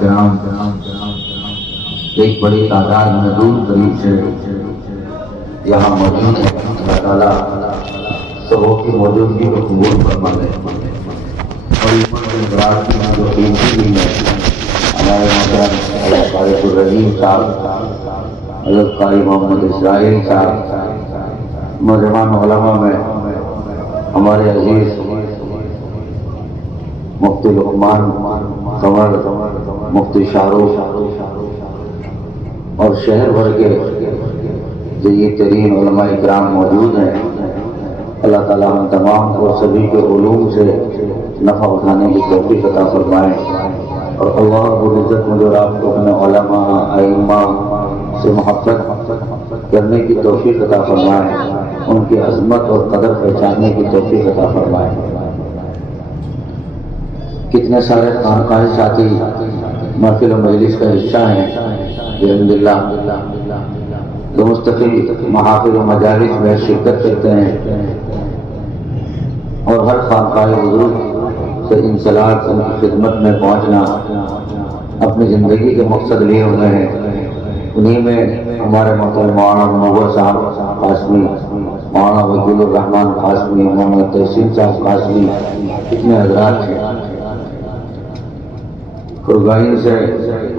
کرام ایک بڑی تعداد میں دور قریب سے یہاں موجود ہے، اللہ تعالیٰ سبوں کی موجودگی کو قبول فرما لے اور رات کی جو قیمتی بھی ہے ہمارے محترم حضرت طارق الرحیم صاحب، حضرت قاری محمد اسرائیل صاحب، نوجوان علماء میں ہمارے عزیز مفتی لقمان قمر، مفتی شاہ رخ اور شہر بھر کے جدید ترین علماء کرام موجود ہیں۔ اللہ تعالیٰ ہم تمام کو سبھی کے علوم سے نفع اٹھانے کی توفیق عطا فرمائے اور اللہ رب العزت مجھے اور آپ کو اپنے علماء ائمہ سے محبت کرنے کی توفیق عطا فرمائے، ان کی عظمت اور قدر پہچاننے کی توفیق عطا فرمائے۔ کتنے سارے خانقاہ ساتھی محفل و مجلس کا حصہ ہیں الحمدللہ، جو مستقل محافل و مجالس میں شرکت کرتے ہیں اور ہر خانقاہ بزرگ سے انسلاک ان کی خدمت میں پہنچنا اپنی زندگی کے مقصد لیے ہوئے ہیں۔ انہی میں ہمارے محترم مولانا منور صاحب قاسمی، مولانا وکیل الرحمان قاسمی، مولانا تحسین صاحب قاسمی، کتنے حضرات ہیں۔ فرگائن سے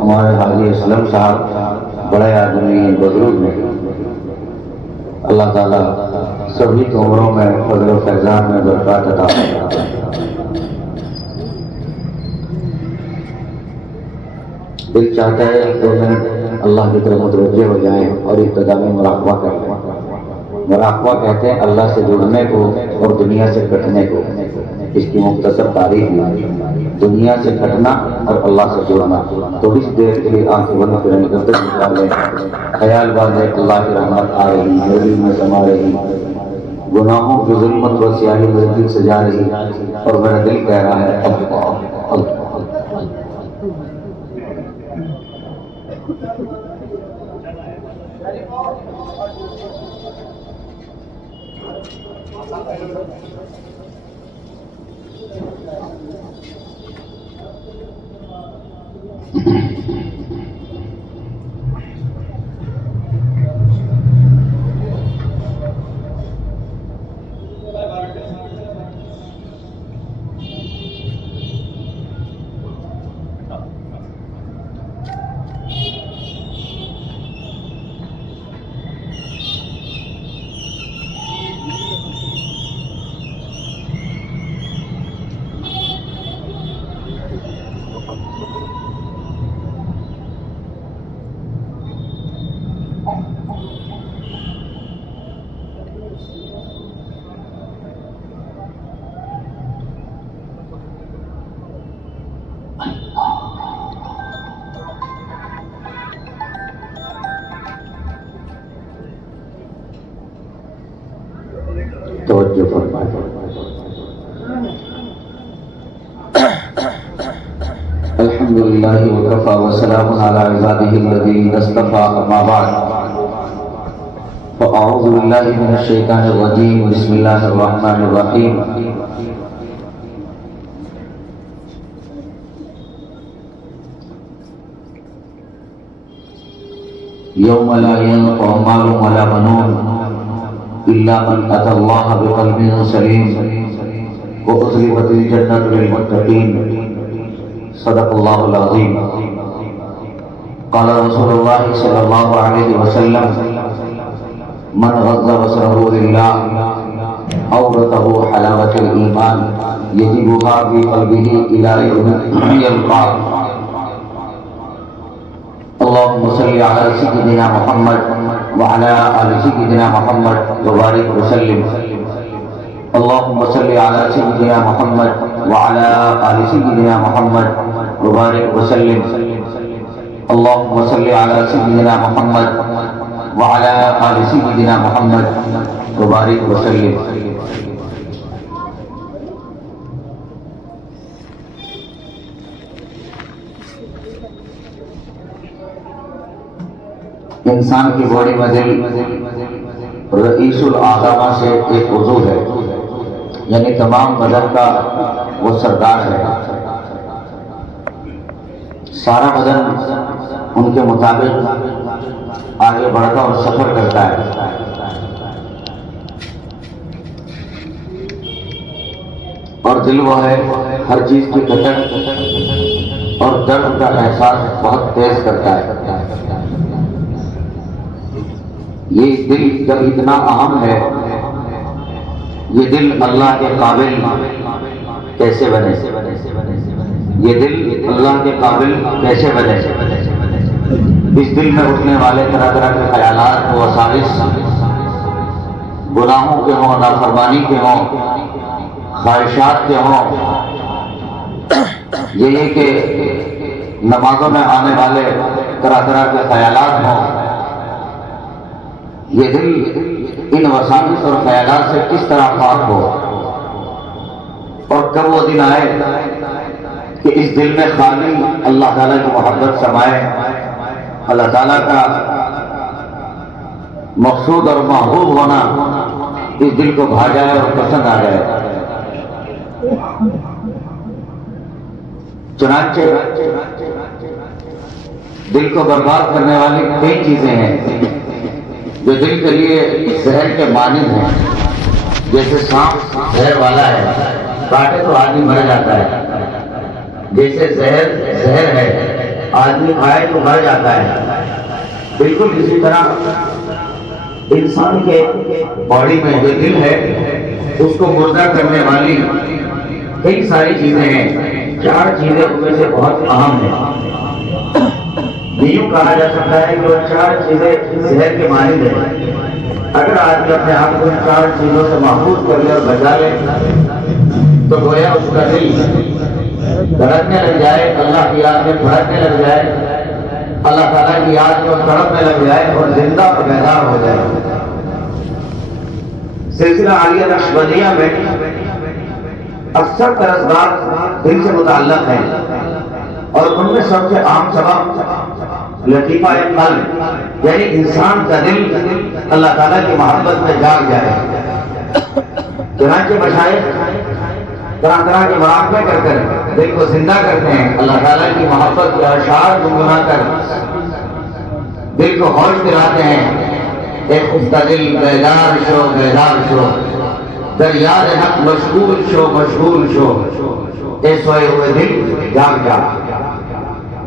ہمارے حاجی اسلم صاحب، بڑے آدمی ہیں، بزرگ ہیں۔ اللہ تعالیٰ سبھی کی عمروں میں فضل و فیضان میں برکات عطا فرمائے۔ دل چاہتا ہے تو میں اللہ کی طرف متوجہ ہو جائیں اور ابتدا میں مراقبہ کر لیں۔ مراقبہ کہتے ہیں اللہ سے جڑنے کو اور دنیا سے کٹنے کو۔ اس کی مختصر تعریف ہے، دنیا سے کٹنا اور اللہ سے جڑنا۔ تو اس دیر کے لیے آنکھیں بند کریں، گردن نکالیں، خیال باندھیں اللہ کی رحمت آ رہی، میری میں سما رہی، گناہوں کی ظلمت و سیاہی میرے دل سے جا رہی اور میرا دل کہہ رہا ہے اللہ اللہ۔ توجہ فرمائیں۔ الحمدللہ وکفی وسلام علی عبادہ الذین اصطفی، اما بعد فاعوذ باللہ من الشیطان الرجیم، بسم اللہ الرحمن الرحیم۔ یوم لا ینفع مال ولا بنون إلا من أتى الله بقلب سليم وأزلفت الجنة للمتقين، صدق الله العظيم۔ قال رسول الله صلى الله عليه وسلم من غض بصره لله أورثه حلاوة الإيمان يجبها في قلبه إلى يوم يلقاه۔ اللهم صل على سيدنا محمد وعلى آل سيدنا محمد وبارك وسلم۔ اللهم صل على سيدنا محمد وعلى آل سيدنا محمد وبارك وسلم۔ اللهم صل على سيدنا محمد وعلى آل سيدنا محمد وبارك وسلم۔ انسان کی باڈی میں دل رئیس الاعظم سے ایک عضو ہے، یعنی تمام بدن کا وہ سردار ہے۔ سارا بدن ان کے مطابق آگے بڑھتا اور سفر کرتا ہے. اور دل وہ ہے ہر چیز کی کھٹک اور درد کا احساس بہت تیز کرتا ہے. یہ دل جب اتنا اہم ہے، یہ دل اللہ کے قابل کیسے بنے؟ یہ دل اللہ کے قابل کیسے بنے؟ اس دل میں اٹھنے والے طرح طرح کے خیالات و وساوس، گناہوں کے ہوں، نافرمانی کے ہوں، خواہشات کے ہوں، یہ کہ نمازوں میں آنے والے طرح طرح کے خیالات ہوں، یہ دل ان وساوس اور خیالات سے کس طرح پاک ہو؟ اور کب وہ دن آئے کہ اس دل میں خالی اللہ تعالیٰ کی محبت سمائے، اللہ تعالیٰ کا مقصود اور محبوب ہونا اس دل کو بھا جائے اور پسند آ جائے. چنانچہ دل کو برباد کرنے والی کئی چیزیں ہیں جو دل کے لیے زہر کے مانند ہیں. جیسے سانپ زہر والا ہے، کاٹے تو آدمی مر جاتا ہے. جیسے زہر ہے، آدمی کھائے تو مر جاتا ہے. بالکل اسی طرح انسان کے باڈی میں جو دل ہے اس کو مردہ کرنے والی کئی ساری چیزیں ہیں. 4 چیزیں ان میں سے بہت اہم ہیں. یوں کہا جا سکتا ہے کہ وہ 4 چیزیں زہر کے مانند ہیں. اگر آدمی اپنے آپ کو ان 4 چیزوں سے محفوظ کر لے اور بچا لے تو گویا اس کا دل دھڑکنے لگ جائے، اللہ کی یاد میں دھڑکنے لگ جائے، اللہ تعالیٰ کی یاد میں تڑپنے لگ جائے اور زندہ اور بیدار ہو جائے. سلسلہ عالیہ نقشبندیہ میں اکثر قرضدار دل سے متعلق ہیں اور ان میں سب سے عام سبب لطیفہ قلب، یعنی انسان کا دل اللہ تعالیٰ کی محبت میں جاگ جائے. چنانچہ مشائخ طرح طرح کے مراقبے کر کر دل کو زندہ کرتے ہیں. اللہ تعالیٰ کی محبت کے اشعار گنگنا کر دل کو ہوش دلاتے ہیں. ایک خفتہ دل بیدار شو بیدار شو، دریار حق مشغول شو مشغول شو، اے سوئے ہوئے دل جاگ جاگ.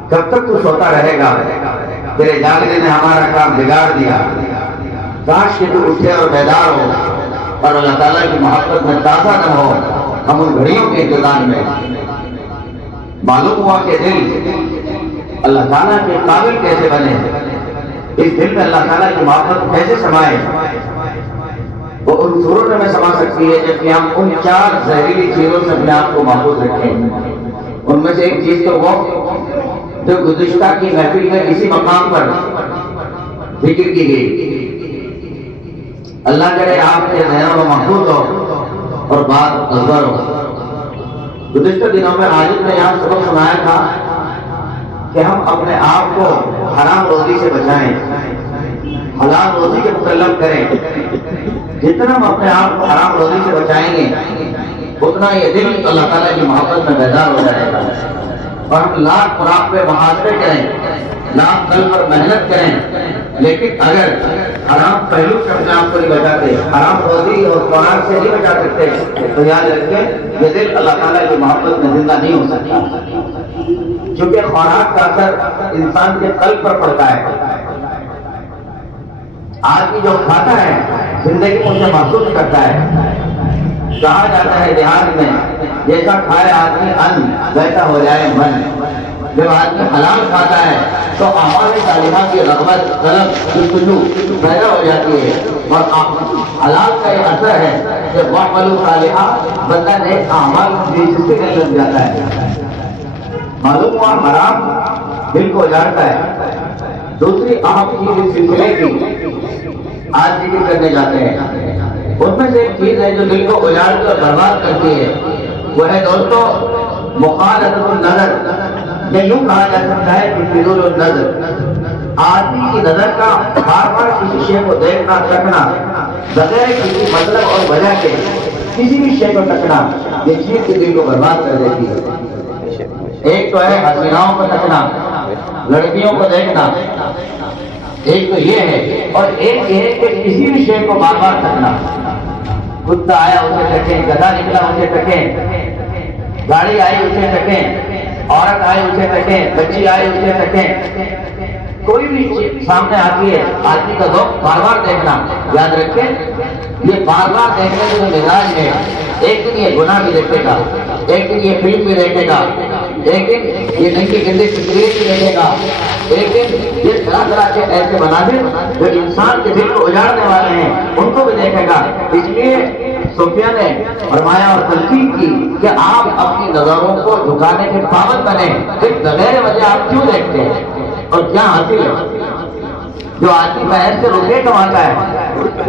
کب تک تو سوتا رہے گا؟ تیرے جاگنے نے ہمارا کام بگاڑ دیا. کاش کہ تو اٹھے اور بیدار ہو اور اللہ تعالیٰ کی محبت میں تازہ نہ ہو. ہم ان گھڑیوں کے انتظام میں معلوم ہوا کہ دل اللہ تعالیٰ کے قابل کیسے بنے، اس دل میں اللہ تعالیٰ کی محبت کیسے سمائے. وہ ان صورتوں میں سما سکتی ہے جبکہ ہم ان 4 زہریلی چیزوں سے اپنے آپ کو محفوظ رکھیں. ان میں سے ایک چیز تو وہ جو گزشتہ کی محفل میں اسی مقام پر ذکر کی گئی. اللہ کرے آپ کے ذہنوں میں محفوظ ہو اور بات ازبر ہو. گزشتہ دنوں میں عاجز نے یہاں سبق سنایا تھا کہ ہم اپنے آپ کو حرام روزی سے بچائیں، حلال روزی کے متعلق کریں. جتنا ہم اپنے آپ کو حرام روزی سے بچائیں گے اتنا یہ دل اللہ تعالیٰ کی محبت میں بیدار ہو جائے گا. اور ہم لاکھ مراقبے محاذرے کریں، لاکھ دل پر محنت کریں، لیکن اگر حرام پہلو سے اپنے آپ کو نہیں بچاتے، حرام روزی اور خوراک سے نہیں بچا سکتے تو یاد رکھیں یہ دل اللہ تعالیٰ کی محبت میں زندہ نہیں ہو سکتا. کیونکہ خوراک کا اثر انسان کے قلب پر پڑتا ہے. آدمی جو کھاتا ہے زندگی میں اسے محسوس کرتا ہے. کہا جاتا ہے دیہات میں جیسا کھائے آدمی ان ویسا ہو جائے من. جب آدمی حلال کھاتا ہے تو اعمال صالحہ کی رغبت طلب جستجو پیدا ہو جاتی ہے اور حلال کا یہ اثر ہے کہ وعملوا صالحہ بندہ نیک اعمال دلچسپی کرنے لگ جاتا ہے. معلوم ہوا حرام دل کو اجاڑتا ہے. دوسری اہم چیز اس سلسلے کی آج ذکر کرنے جاتے ہیں. ان میں سے ایک چیز ہے جو دل کو اجاڑ کر برباد کرتی ہے، وہ ہے دوستو مخالطۃ النظر. یا یوں کہا جا سکتا ہے کہ فضول النظر، آدمی کی نظر کا بار بار کسی شے کو دیکھنا تکنا بغیر کسی مطلب اور وجہ کے کسی بھی شے کو تکنا، یہ چیز کے دل کو برباد کر دیتی ہے. ایک تو ہے حسیناؤں کو تکنا، لڑکیوں کو دیکھنا، ایک تو یہ ہے، اور ایک یہ ہے کہ کسی بھی شے کو بار بار تکنا۔ کتا آیا اسے تکیں، گدھا نکلا اسے تکیں، گاڑی آئی اسے تکیں، عورت آئی اسے تکیں، بچی آئی اسے تکیں، کوئی بھی چیز سامنے آتی ہے آدمی کا ذوق بار بار دیکھنا۔ یاد رکھیں یہ بار بار دیکھنے کا جو مزاج ہے، ایک دن یہ گناہ بھی دیکھے گا، ایک دن یہ فلم بھی دیکھے گا، ایک دن یہ ننگی گندی تصویر بھی دیکھے گا، ایک دن یہ طرح طرح کے ایسے مناظر جو انسان کے دل کو اجاڑنے والے ہیں ان کو بھی دیکھے گا۔ اس لیے صوفیہ نے فرمایا اور تلقین کی کہ آپ اپنی نظروں کو جھکانے کے پابند بنیں، کہ بغیر وجہ آپ کیوں دیکھتے ہیں اور کیا حاصل ہے۔ جو آدمی پیر سے روپے کماتا ہے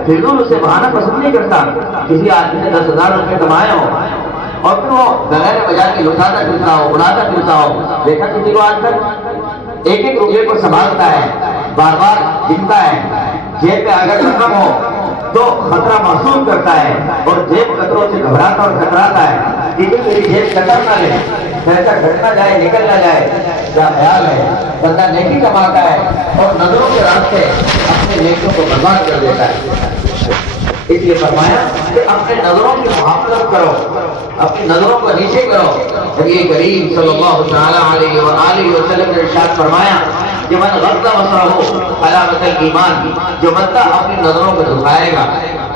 فضول اسے بہانا پسند نہیں کرتا۔ کسی آدمی نے 10,000 روپے کمائے ہو اور پھر وہ بغیر وجہ کے لٹاتا پھرتا ہو، اڑاتا پھرتا ہو، دیکھا کسی کو آج تک؟ ایک ایک روپے کو سنبھالتا ہے، بار بار گنتا ہے، جیب میں اگر رقم ہو تو خطرہ محسوس کرتا ہے اور جیب قطروں سے گھبراتا اور کتراتا ہے کہ میری جیب کتر نہ لے، پیسہ گھٹ نہ جائے، نکل نہ جائے۔ کیا خیال ہے، بندہ نیکی کماتا ہے اور نظروں کے راستے اپنے نیکیوں کو برباد کر دیتا ہے۔ اس لیے فرمایا کہ اپنے نظروں کی محافظت کرو، اپنی نظروں کو نیچے کرو۔ نبی کریم صلی اللہ تعالی علیہ وآلہ وسلم نے ارشاد فرمایا کہ من غض بصرہ علامۃ الایمان، جو بندہ اپنی نظروں کو جھکائے گا،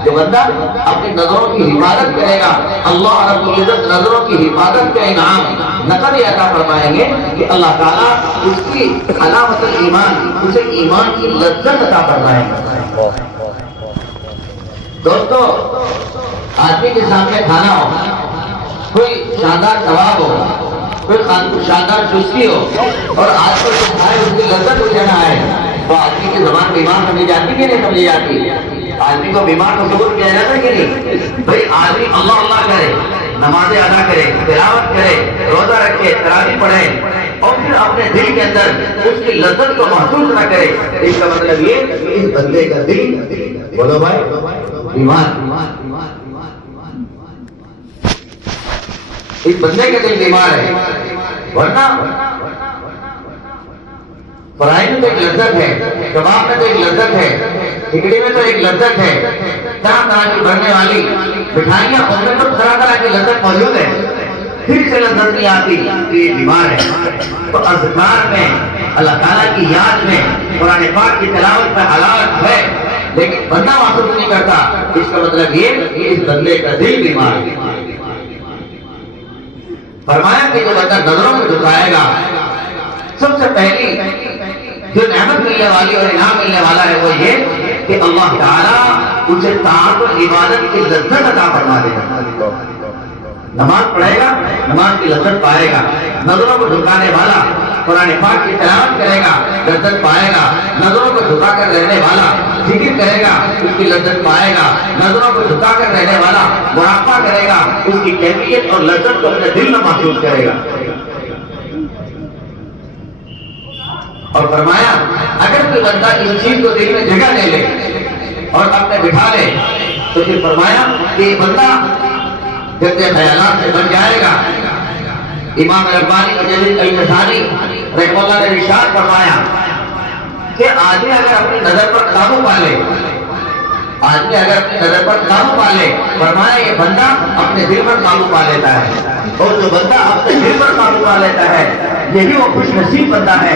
جو بندہ اپنی نظروں کی حفاظت کرے گا، اللہ رب العزت نظروں کی حفاظت کا انعام نقد عطا فرمائیں گے کہ اللہ تعالیٰ اس کی علامۃ الایمان، اسے ایمان کی لذت عطا فرمائیں گے۔ دوستو آدمی کے سامنے کھانا ہو، کوئی شاندار کباب ہو، کوئی شاندار چسکی ہو اور آج کو کھائے اس کی لذت اٹھ جانا ہے تو آدمی کی زبان بیمار سمجھی جاتی کہ نہیں سمجھی جاتی؟ آدمی کو بیمار تصور کیا جاتا ہے کہ نہیں؟ بھائی آدمی اللہ اللہ کرے، نمازیں ادا کرے، تلاوت کرے، روزہ رکھے، تراویح پڑھے اور پھر اپنے دل کے اندر اس کی لذت کو محسوس نہ کرے، اس کا مطلب یہ کہ اس بندے کا دل، بولو بھائی، بیمار، اس بندے کا دل بیمار ہے۔ ورنہ فرائی میں تو ایک لذت ہے، کباب میں تو ایک لذت ہے، کھچڑی میں تو ایک لذت ہے، طرح طرح کی بڑھنے والی مٹھائیاں ان میں تو طرح طرح کی لذت موجود ہے، پھر سے لذت نہیں آتی تو یہ بیمار ہے۔ تو اذکار میں، اللہ تعالیٰ کی یاد میں، قرآن پاک کی تلاوت میں حلاوت ہے لیکن بندہ محسوس نہیں کرتا، اس کا مطلب یہ کہ اس بندے کا دل بیمار ہے۔ فرمایا کہ جو بندہ نظروں کو جھکائے گا، سب سے پہلی جو نعمت ملنے والی اور انعام ملنے والا ہے وہ یہ کہ اللہ تعالیٰ اسے طاعت و عبادت کی لذت عطا فرما دے گا۔ نماز پڑھے گا، نماز کی لذت پائے گا، نظروں کو جھکانے والا قرآن پاک کی تلاوت کرے گا، لذت پائے گا، نظروں کو جھکا کر رہنے والا ذکر کرے گا، اس کی لذت پائے گا، نظروں کو جھکا کر رہنے والا مراقبہ کرے گا، اس کی کیفیت اور لذت کو اپنے دل میں محسوس کرے گا۔ اور فرمایا اگر کوئی بندہ اس چیز کو دل میں جگہ لے لے اور اپنے بٹھا لے تو پھر فرمایا کہ یہ بندہ گندے خیالات سے بچ جائے گا۔ امام ربانی مجدد المثانی رحمہ اللہ نے ارشاد فرمایا کہ آدمی اگر اپنی نظر پر قابو پا لے، آدمی اگر اپنی نظر پر قابو پا لے، فرمایا یہ بندہ اپنے دل پر قابو پا لیتا ہے، اور جو بندہ اپنے دل پر قابو پا لیتا ہے یہی وہ خوش نصیب بندہ ہے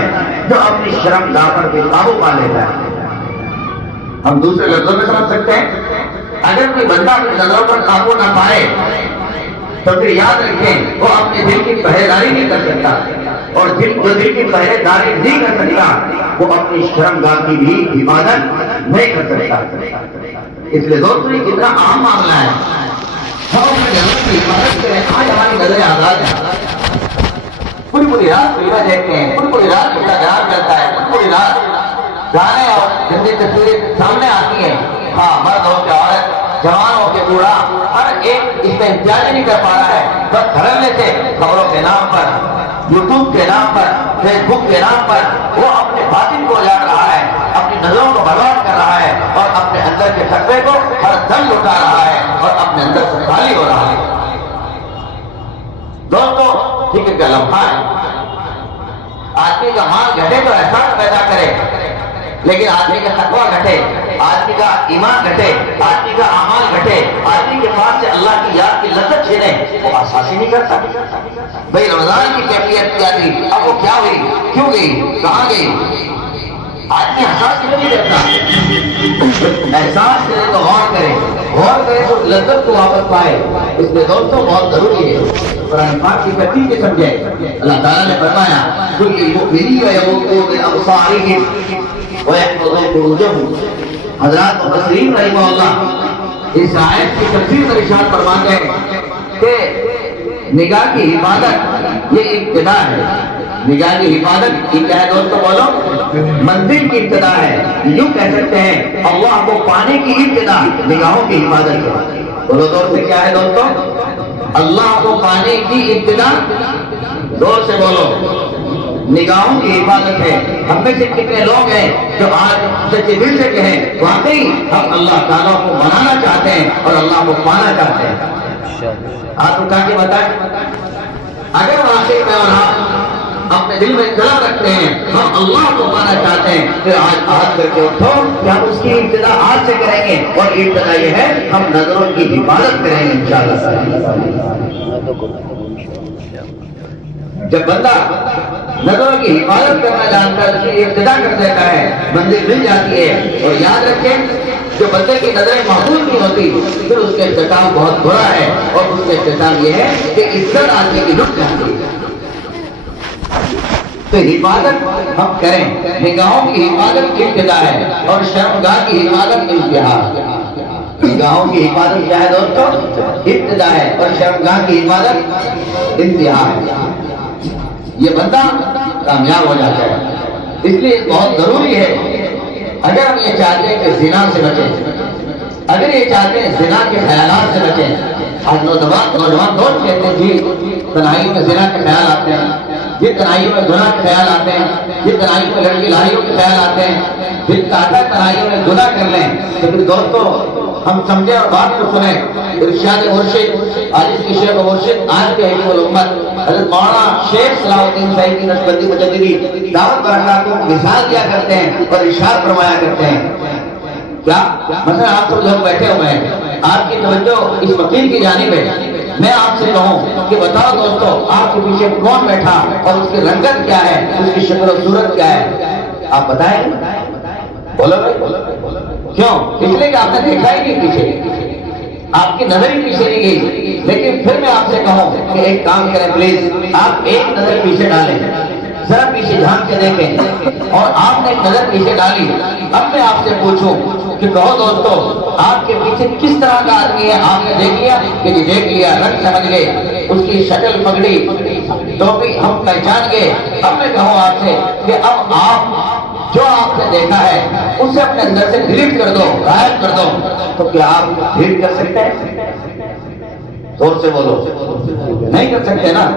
جو اپنی شرم گاہ پر بھی قابو پا لیتا ہے۔ ہم دوسرے لفظوں میں سمجھ سکتے ہیں اگر کوئی بندہ اپنی نظروں پر قابو نہ پائے تو پھر یاد رکھیں وہ اپنے دل کی پہرےداری نہیں کر سکتا، اور جو دل کی پہرےداری نہیں کر سکتا وہ اپنی شرم گاہ کی بھی حفاظت نہیں کر سکتا۔ اس لیے دوستوں یہ کتنا عام معاملہ ہے، ہم اپنے نظر کی حفاظت کریں۔ آج ہماری نظریں آزاد ہیں، پوری پوری رات فلمیں دیکھتے ہیں، پوری پوری رات انسٹاگرام چلتا ہے، پوری پوری رات گانے اور گندی تصویریں سامنے آتی ہیں۔ ہاں مرد ہو کے عورت، جوان ہو کے بوڑھا، ہر ایک اس کا امتیاز نہیں کر پا رہا ہے، بس دھڑلے سے خبروں کے نام پر، یوٹیوب کے نام پر، فیس بک کے نام پر وہ اپنے باطن کو اجاڑ رہا ہے، اپنی نظروں کو برباد کر رہا ہے اور اپنے اندر کے شقے کو ہر دم لٹا رہا ہے اور اپنے اندر سے خالی ہو رہا ہے۔ دوستو فکر کا لمحہ ہے، آدمی کا مال گھٹے تو احساس پیدا کرے، لیکن آدمی کا تقویٰ گھٹے، آدمی کا ایمان گھٹے، آدمی کا اعمال گھٹے، آدمی کے پاس سے اللہ کی یاد کی لذت چھینے، وہ احساس ہی نہیں کرتا۔ بھئی رمضان کی کیفیت کیا تھی، اب وہ کیا ہوئی، کیوں گئی، کہاں گئی، آدمی احساس کیوں نہیں کرتا؟ احساس کرے تو غور کرے تو لذت کو واپس پائے۔ اس میں دوستوں بہت ضروری ہے قرآن پاک کی ترتیب سے سمجھے۔ اللہ تعالیٰ نے فرمایا کل للمؤمنین یغضوا من ابصارہم ویحفظوا فروجہم۔ حضرات مفسرین رحمہ اللہ اس آیت کی تفسیر میں ارشاد فرماتے ہیں کہ نگاہ کی حفاظت یہ ابتدا ہے۔ نگاہ کی حفاظت یہ کیا ہے دوستو، بولو، منزل کی ابتدا ہے۔ یوں کہہ سکتے ہیں اللہ کو پانے کی ابتدا نگاہوں کی حفاظت ہے۔ بولو دور سے کیا ہے دوستو، اللہ کو پانے کی ابتدا، زور سے بولو، نگاہوں کی حفاظت ہے۔ ہم میں سے کتنے لوگ ہیں جو آج سچے دل سے کہیں واقعی ہم اللہ تعالیٰ کو منانا چاہتے ہیں اور اللہ کو پانا چاہتے ہیں؟ آپ اٹھا کے بتائیں، اگر واقعی میں اور آپ اپنے دل میں طلب رکھتے ہیں ہم اللہ کو پانا چاہتے ہیں، پھر آج ہاتھ کر کے اٹھو کہ ہم اس کی ابتدا آج سے کریں گے، اور ابتدا یہ ہے ہم نظروں کی حفاظت کریں گے انشاءاللہ۔ جب بندہ نظروں کی حفاظت کرنا جانتا ہے، اس کی ابتدا کر دیتا ہے، منزل مل جاتی ہے۔ اور یاد رکھیں جو بندے کی نظریں محفوظ نہیں ہوتی پھر اس کے اختتام بہت برا ہے، اور اس کے اختتام یہ ہے کہ عزت آدمی کی لٹ جاتی ہے۔ تو حفاظت ہم کریں، نگاہوں کی حفاظت کی ابتدا ہے اور شرمگاہ کی حفاظت انتہا۔ نگاہوں کی حفاظت کیا ہے دوستو، ابتدا ہے، اور شرمگاہ کی حفاظت انتہا ہے۔ یہ بندہ کامیاب ہو جاتا ہے۔ اس لیے بہت ضروری ہے اگر ہم یہ چاہتے ہیں کہ زنا سے بچیں، اگر یہ چاہتے ہیں زنا کے خیالات سے بچیں۔ آج نوجوان دوست کہتے ہیں جی تنہائیوں میں زنا کے خیال آتے ہیں، یہ تنہائیوں میں گناہ کے خیال آتے ہیں، یہ تنہائیوں میں لڑکی لاڑیوں کے خیال آتے ہیں، پھر چاہتا ہے تنہائیوں میں گناہ کر لیں۔ تو پھر دوستو ہم سمجھیں اور بات کو سنیں۔ ارشاد مرشد آج کی شیخ و مرشد آج کے حکیم الامت حضرت مولانا شیخ صلاح الدین صاحب نقشبندی مجددی دعوت برکات کو مثال دیا کرتے ہیں اور ارشاد فرمایا کرتے ہیں کیا مثلا آپ سب لوگ بیٹھے ہوئے ہیں، آپ کی توجہ اس وکیل کی جانب ہے، میں آپ سے کہوں کہ بتاؤ دوستو آپ کے پیچھے کون بیٹھا اور اس کی رنگت کیا ہے، اس کی شکل و صورت کیا ہے، آپ بتائیں؟ بولو بھائی، کیوں؟ اس لیے کہ آپ نے دیکھا ہی نہیں پیچھے، آپ کی نظر ہی پیچھے نہیں گئی۔ لیکن پھر میں آپ سے کہوں کہ ایک کام کریں پلیز، آپ ایک نظر پیچھے ڈالیں، ذرا پیچھے جھانک کے دیکھیں، اور آپ نے ایک نظر پیچھے ڈالی۔ اب میں آپ سے پوچھوں کہ کہو دوستو آپ کے پیچھے کس طرح کا آدمی ہے، آپ نے دیکھ لیا کہ جی دیکھ لیا، رنگ سمجھ گئے، اس کی شکل پگڑی ٹوپی ہم پہچان گئے۔ اب میں کہوں آپ سے کہ اب آپ جو آپ نے دیکھا ہے اسے اپنے اندر سے ڈیلیٹ کر دو، غائب کر دو، تو کیا آپ ڈیلیٹ کر سکتے ہیں؟ زور سے بولو، نہیں کر سکتے نا،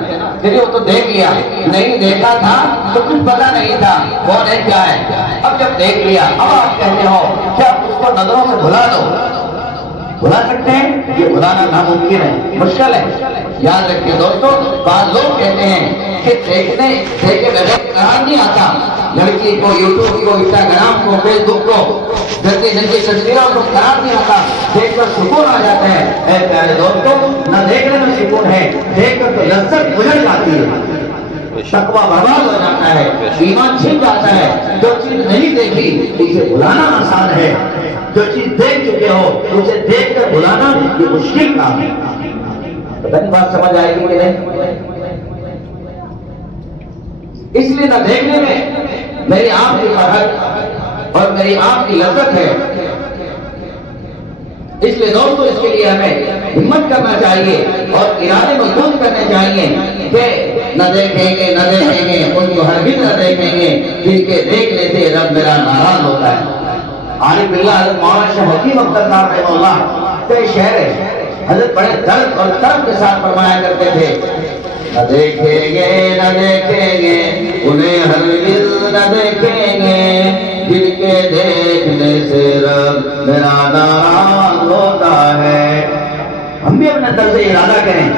وہ تو دیکھ لیا، نہیں دیکھا تھا تو کچھ پتا نہیں تھا کون ہے کیا ہے، اب جب دیکھ لیا اب آپ کہتے ہو کیا اس کو نظروں سے بھلا دو؟ بھلا سکتے ہیں؟ یہ بھلانا ناممکن ہے، مشکل ہے۔ یاد رکھیے دوستو، بعض لوگ کہتے ہیں کہ دیکھے بغیر قرار نہیں آتا، لڑکی کو یوٹیوب کو انسٹاگرام کو فیس بک کو گندی گندی تصویروں کو قرار نہیں آتا، دیکھ کر سکون آ جاتا ہے۔ اے پیارے دوستو، نہ دیکھنے میں سکون ہے، دیکھ کر تو لذت گزر جاتی ہے، تقویٰ برباد ہو جاتا ہے، ایمان چھن جاتا ہے۔ جو چیز نہیں دیکھی اسے بھلانا آسان ہے، جو چیز دیکھ چکے ہو اسے دیکھ کر بھلانا یہ مشکل کام ہے۔ پتہ نہیں بات سمجھ آئے گی کہ نہیں؟ اس لیے نہ دیکھنے میں میری آپ کی فرحت اور میری آپ کی لذت ہے۔ اس لیے دوستو اس کے لیے ہمیں ہمت کرنا چاہیے اور ارادے مضبوط کرنے چاہیے کہ نہ دیکھیں گے نہ دیکھیں گے، ان کو ہرگز نہ دیکھیں گے جن کے دیکھنے سے رب میرا ناراض ہوتا ہے۔ عارف باللہ حضرت مولانا شاہ حکیم اختر صاحب رحمہ اللہ کا شعر ہے، حضرت بڑے درد اور طرب کے ساتھ فرمایا کرتے تھے، نہ دیکھیں گے نہ دیکھیں گے انہیں ہرگز نہ دیکھیں گے جن کے دیکھنے سے رب میرا ناراض ہوتا ہے۔ ہم بھی اپنے دل سے ارادہ کریں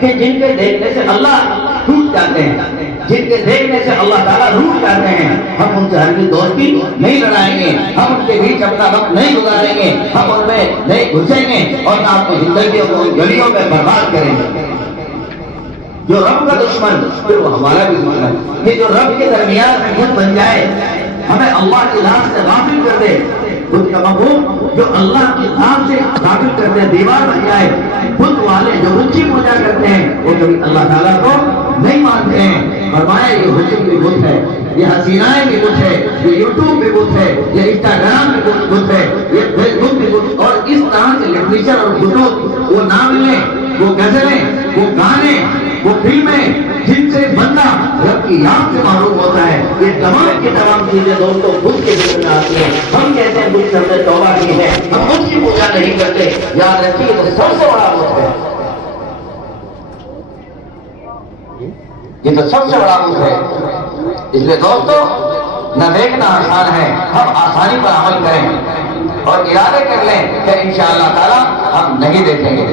کہ جن کے دیکھنے سے اللہ ٹوٹ جاتے ہیں، جن کے دیکھنے سے اللہ تعالیٰ روح جاتے ہیں، ہم ان سے ہرگز دوستی نہیں لڑائیں گے، ہم ان کے بیچ اپنا وقت نہیں گزاریں گے، ہم ان میں نہیں گھسیں گے اور نہ اپنی زندگیوں کو ان گلیوں میں برباد کریں گے۔ جو رب کا دشمن پھر وہ ہمارا بھی دشمن ہے۔ یہ جو رب کے درمیان میں بت بن جائے، ہمیں اللہ کی ذات سے غافل کر دے، بت کا مفہوم جو اللہ کی ذات سے غافل کر دے، دیوار بن جائے۔ بت والے جو اونچی پوجا کرتے ہیں وہ کبھی اللہ تعالیٰ کو نہیں مانتے ہیں۔ فرمایا یہ حسن بھی بت ہے، یہ حسینائیں بھی بت ہے، یہ یوٹیوب بھی بت ہے، یہ انسٹاگرام بھی بت ہے، یہ فیس بک بھی بت، اور اس طرح کے لٹریچر اور خطوط، وہ ناولیں، وہ غزلیں، وہ گانے، وہ فلمیں جن سے بندہ رب کی یاد سے معروف ہوتا ہے، یہ تمام کی تمام چیزیں دوستوں بت کے ذکر میں آتی ہیں۔ ہم کہتے ہیں بت سے توبہ کی ہے، ہم بت کی پوجا نہیں کرتے، یاد رکھیے تو سب سے بڑا بت ہے، یہ تو سب سے بڑا بت ہے۔ اس لیے دوستوں نہ دیکھنا آسان ہے، ہم آسانی پر عمل کریں اور ارادے کر لیں کہ انشاءاللہ تعالی ہم نہیں دیکھیں گے۔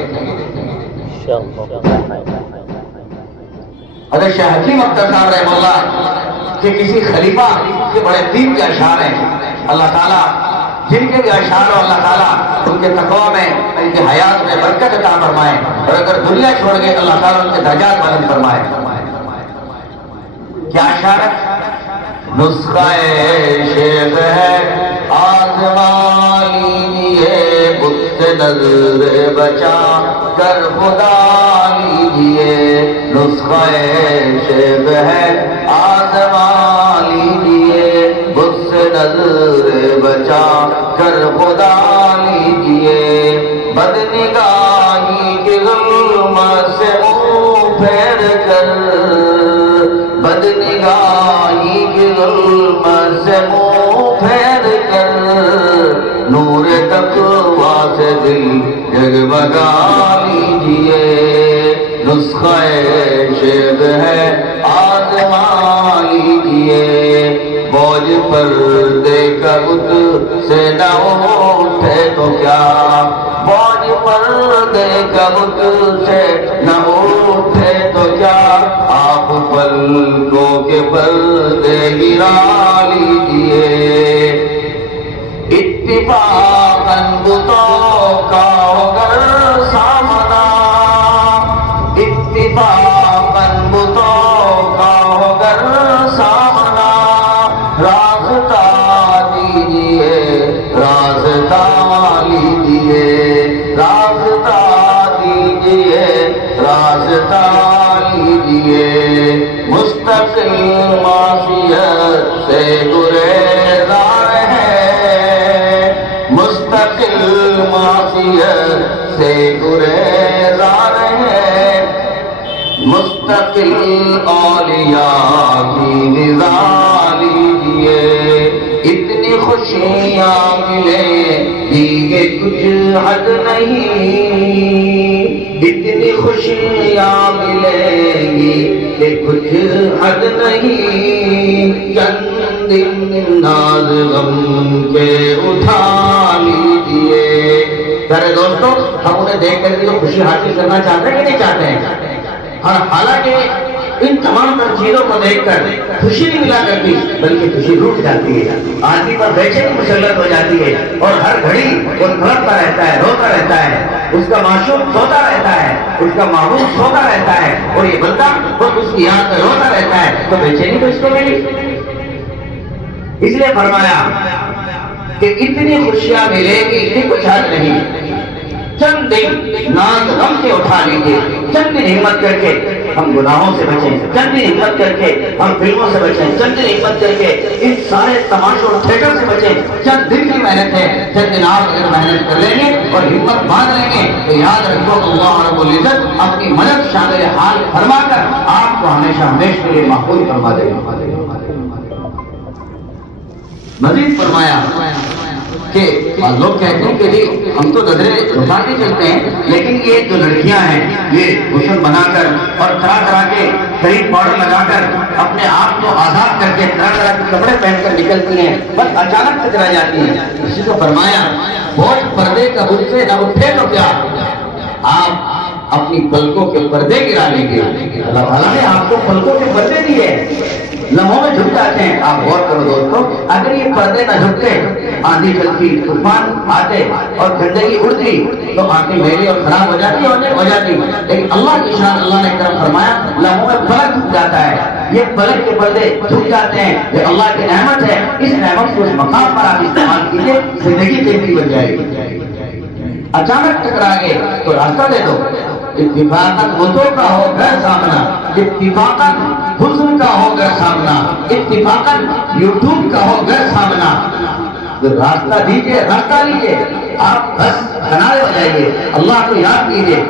حضرت شاہ حکیم اختر صاحب رحمہ اللہ کہ کسی خلیفہ کے بڑے دین کے اشعار ہیں، اللہ تعالیٰ جن کے بھی اشعار ہو اللہ تعالیٰ ان کے تقویٰ میں، ان کے حیات میں برکت عطا فرمائے، اور اگر دنیا چھوڑ گئے اللہ تعالیٰ ان کے درجات بلند فرمائے۔ کیا اشعار ہے؟ نسخہ شیخ ہے آزما لیجیے، بت سے نظر بچا کر خدا لیجیے، نسخہ شیخ ہے آزما لیجیے، بت سے نظر بچا کر خدا لیجیے، بدنگاہی کے ظلم سے منہ پھیر کر، بدنگاہی کے ظلم سے منہ پھیر کر، نور تقویٰ سے دل جگمگا لیجیے، نسخہ شیخ ہے آزما لیجیے، بوجھ پردے کا بت سے نہ اٹھے تو کیا، بوجھ پردے کا بت سے نہ اٹھے تو کیا، آپ پلکوں کے پردے گرا لیجیے، اتفاقاً بتوں کا اگر سامنا، اتفاقاً بتوں کا اگر سامنا، راستہ دیجیے، راستہ لیجیے، راستہ دیجیے، راستہ لیجیے، مستقل معصیت سے گریزار ہے، مستقل معصیت سے گریزار ہے، مستقل اولیاء کی رضا لیجیے، اتنی خوشیاں ملیں گی کہ کچھ حد نہیں، اتنی خوشیاں ملیں گی کہ کچھ حد نہیں، چند دن ناز غم کے اٹھا لیجیے۔ پیارے دوستوں ہم انہیں دیکھ کر کے تو خوشی حاصل کرنا چاہتے ہیں کہ نہیں چاہتے ہیں، اور حالانکہ ان تمام تر چیزوں کو دیکھ کر خوشی نہیں ملا کرتی بلکہ خوشی روٹ جاتی ہے، آدمی پر بے چینی مسلط ہو جاتی ہے، اور ہر گھڑی وہ تڑپتا رہتا ہے، روتا رہتا ہے، اس کا معشوق سوتا رہتا ہے، اس کا محبوب سوتا رہتا ہے، اور یہ بندہ خود اس کی یاد میں روتا رہتا ہے، تو بے چینی تو اس کو ملی۔ اس لیے فرمایا کہ اتنی خوشیاں ملیں گی کہ کچھ حد نہیں، چند دن ناز غم کے اٹھا لیجیے، چند دن ہمت کر کے ہم گناہوں سے بچیں، چند دن ہمت کر کے ہم فلموں سے بچیں، چند دن ہمت کر کے ان سارے تماشوں اور تھیٹر سے بچیں، چند دن کی محنت ہے، چند دن آپ اگر محنت کر لیں گے اور ہمت باندھ لیں گے تو یاد رکھو اللہ رب العزت اپنی مدد شامل حال فرما کر آپ کو ہمیشہ ہمیشہ کے لیے محفوظ فرما دے گا۔ مزید فرمایا کہ لوگ کہتے ہیں کہ جی ہم تو نظریں جھکا کے چلتے ہیں، لیکن یہ جو لڑکیاں ہیں یہ غسل بنا کر اور طرح طرح کے قریب پاؤڈر لگا کر اپنے آپ کو آزاد کر کے طرح طرح کے کپڑے پہن کر نکلتی ہیں، بس اچانک ٹکرا جاتی ہیں۔ اسی کو فرمایا بوجھ پردے کا بت سے نہ اٹھے تو کیا، آپ اپنی پلکوں کے پردے گرا لیں گے. اللہ تعالیٰ نے آپ کو پلکوں کے پردے دیے, لمحوں میں جھک جاتے ہیں. آپ غور کرو دوستو, اگر یہ پردے نہ جھکتے, آندھی چلتی, طوفان آتے اور گندگی اڑتی تو آنکھیں میلی اور خراب ہو جاتی ہو جاتی. لیکن اللہ کی شان, اللہ نے کرم فرمایا, لمحوں میں پلک جھک جاتا ہے. یہ پلک کے پردے جھک جاتے ہیں, یہ اللہ کی نعمت ہے. اس نعمت کو اس مقام پر آپ استعمال کیجیے, زندگی بہتری بن جائے گی. اچانک ٹکرا گئے تو راستہ دے دو. اتفاقاً بتوں کا ہو گھر سامنا, اتفاقاً حسن کا ہو گھر سامنا, اتفاقاً یوٹیوب کا ہو گھر سامنا, تو راستہ دیجئے, راستہ لیجئے. آپ بس کنارے ہو جائیے, اللہ کو یاد کیجئے,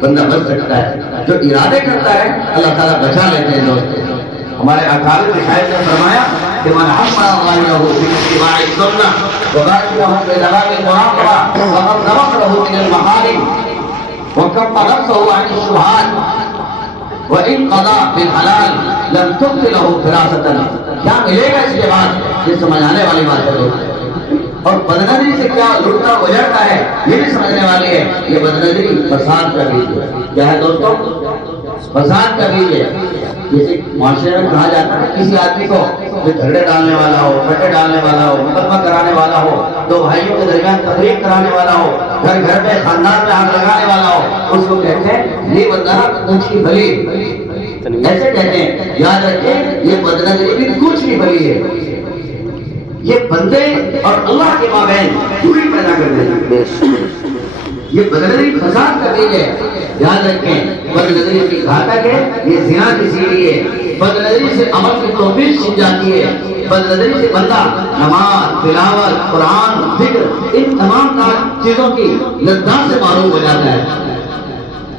بندہ بچ سکتا ہے. جو ارادے کرتا ہے اللہ تعالیٰ بچا لیتے ہیں. دوست, ہمارے اکابر شاعر نے فرمایا کہ من حمل غيره باتباع السنة وباشره بدوام المراقبة فقد نبق له من المحارم وكف نفسه عن الشبهات وإن قضى بالحلال لم تبق له فراسة. کیا ملے گا اس کے بعد؟ یہ سمجھانے والی بات ہے. اور بدنظری سے کیا لٹتا اجڑتا ہے یہ بھی سمجھنے والی ہے. یہ بدنظری فساد کا بیج ہے. کیا ہے دوستوں؟ فساد کا بیج ہے. جیسے معاشرے میں کہا جاتا ہے کسی آدمی کو جو جھگڑے ڈالنے والا ہو, پٹے ڈالنے والا ہو, مقدمہ کرانے والا ہو, دو بھائیوں کے درمیان تفریق کرانے والا ہو, گھر گھر میں خاندان میں آگ لگانے والا ہو, اس کو کہتے ہیں یہ بندہ کچھ کی بھلی. ایسے کہتے ہیں, یاد رکھیں یہ بدنظری بھی کچھ کی بھلی ہے. یہ بندے اور اللہ کے مابین دوری پیدا کر دیتے ہیں. یہ بدنظری فساد کا بیج ہے. یاد رکھیں, بدنظری کی گھاتک ہے, یہ زنا کی سیڑھی ہے. بدنظری سے عمل کی توفیق چھن جاتی ہے. بدنظری سے بندہ نماز, تلاوت, قرآن, ذکر, ان تمام چیزوں کی لذات سے معروف ہو جاتا ہے.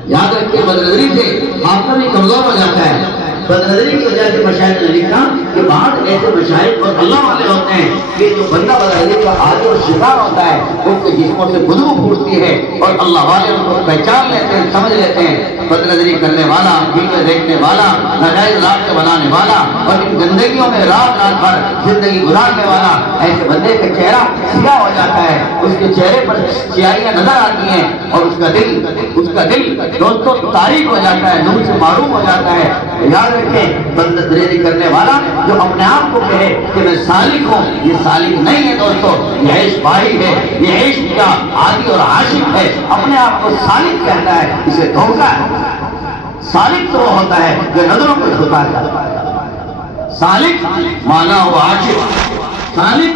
یاد رکھیں, بدنظری سے حافظہ بھی کمزور ہو جاتا ہے. بدنظری کی وجہ سے مشاہد نے لکھا کہ بعض ایسے مشاہد اور اللہ والے ہوتے ہیں کہ جو بندہ بدنظری کا عادی اور شکار ہوتا ہے ان کے جسموں سے بدبو پھوٹتی ہے, اور اللہ والے ان کو پہچان لیتے ہیں, سمجھ لیتے ہیں. بدنظری کرنے والا, ویڈیو دیکھنے والا, ناجائز رابطے بنانے والا اور ان گندگیوں میں رات رات بھر زندگی گزارنے والا, ایسے بندے کا چہرہ سیاہ ہو جاتا ہے. اس کے چہرے پر سیاہیاں نظر آتی ہیں اور اس کا دل دوستوں تاریک ہو جاتا ہے, نور سے معروف ہو جاتا ہے. یاد رکھیں, بدنظری کرنے والا جو اپنے آپ کو کہے کہ میں سالک ہوں, یہ سالک نہیں ہے دوستو, یہ عیش بائی ہے, یہ عیش کا عادی اور عاشق ہے. اپنے آپ کو سالک کہتا ہے, اسے دھوکہ ہے. سالک تو وہ ہوتا ہے جو نظروں کو چھپا کرتا ہے. سالک مانا ہو عاشق, سالک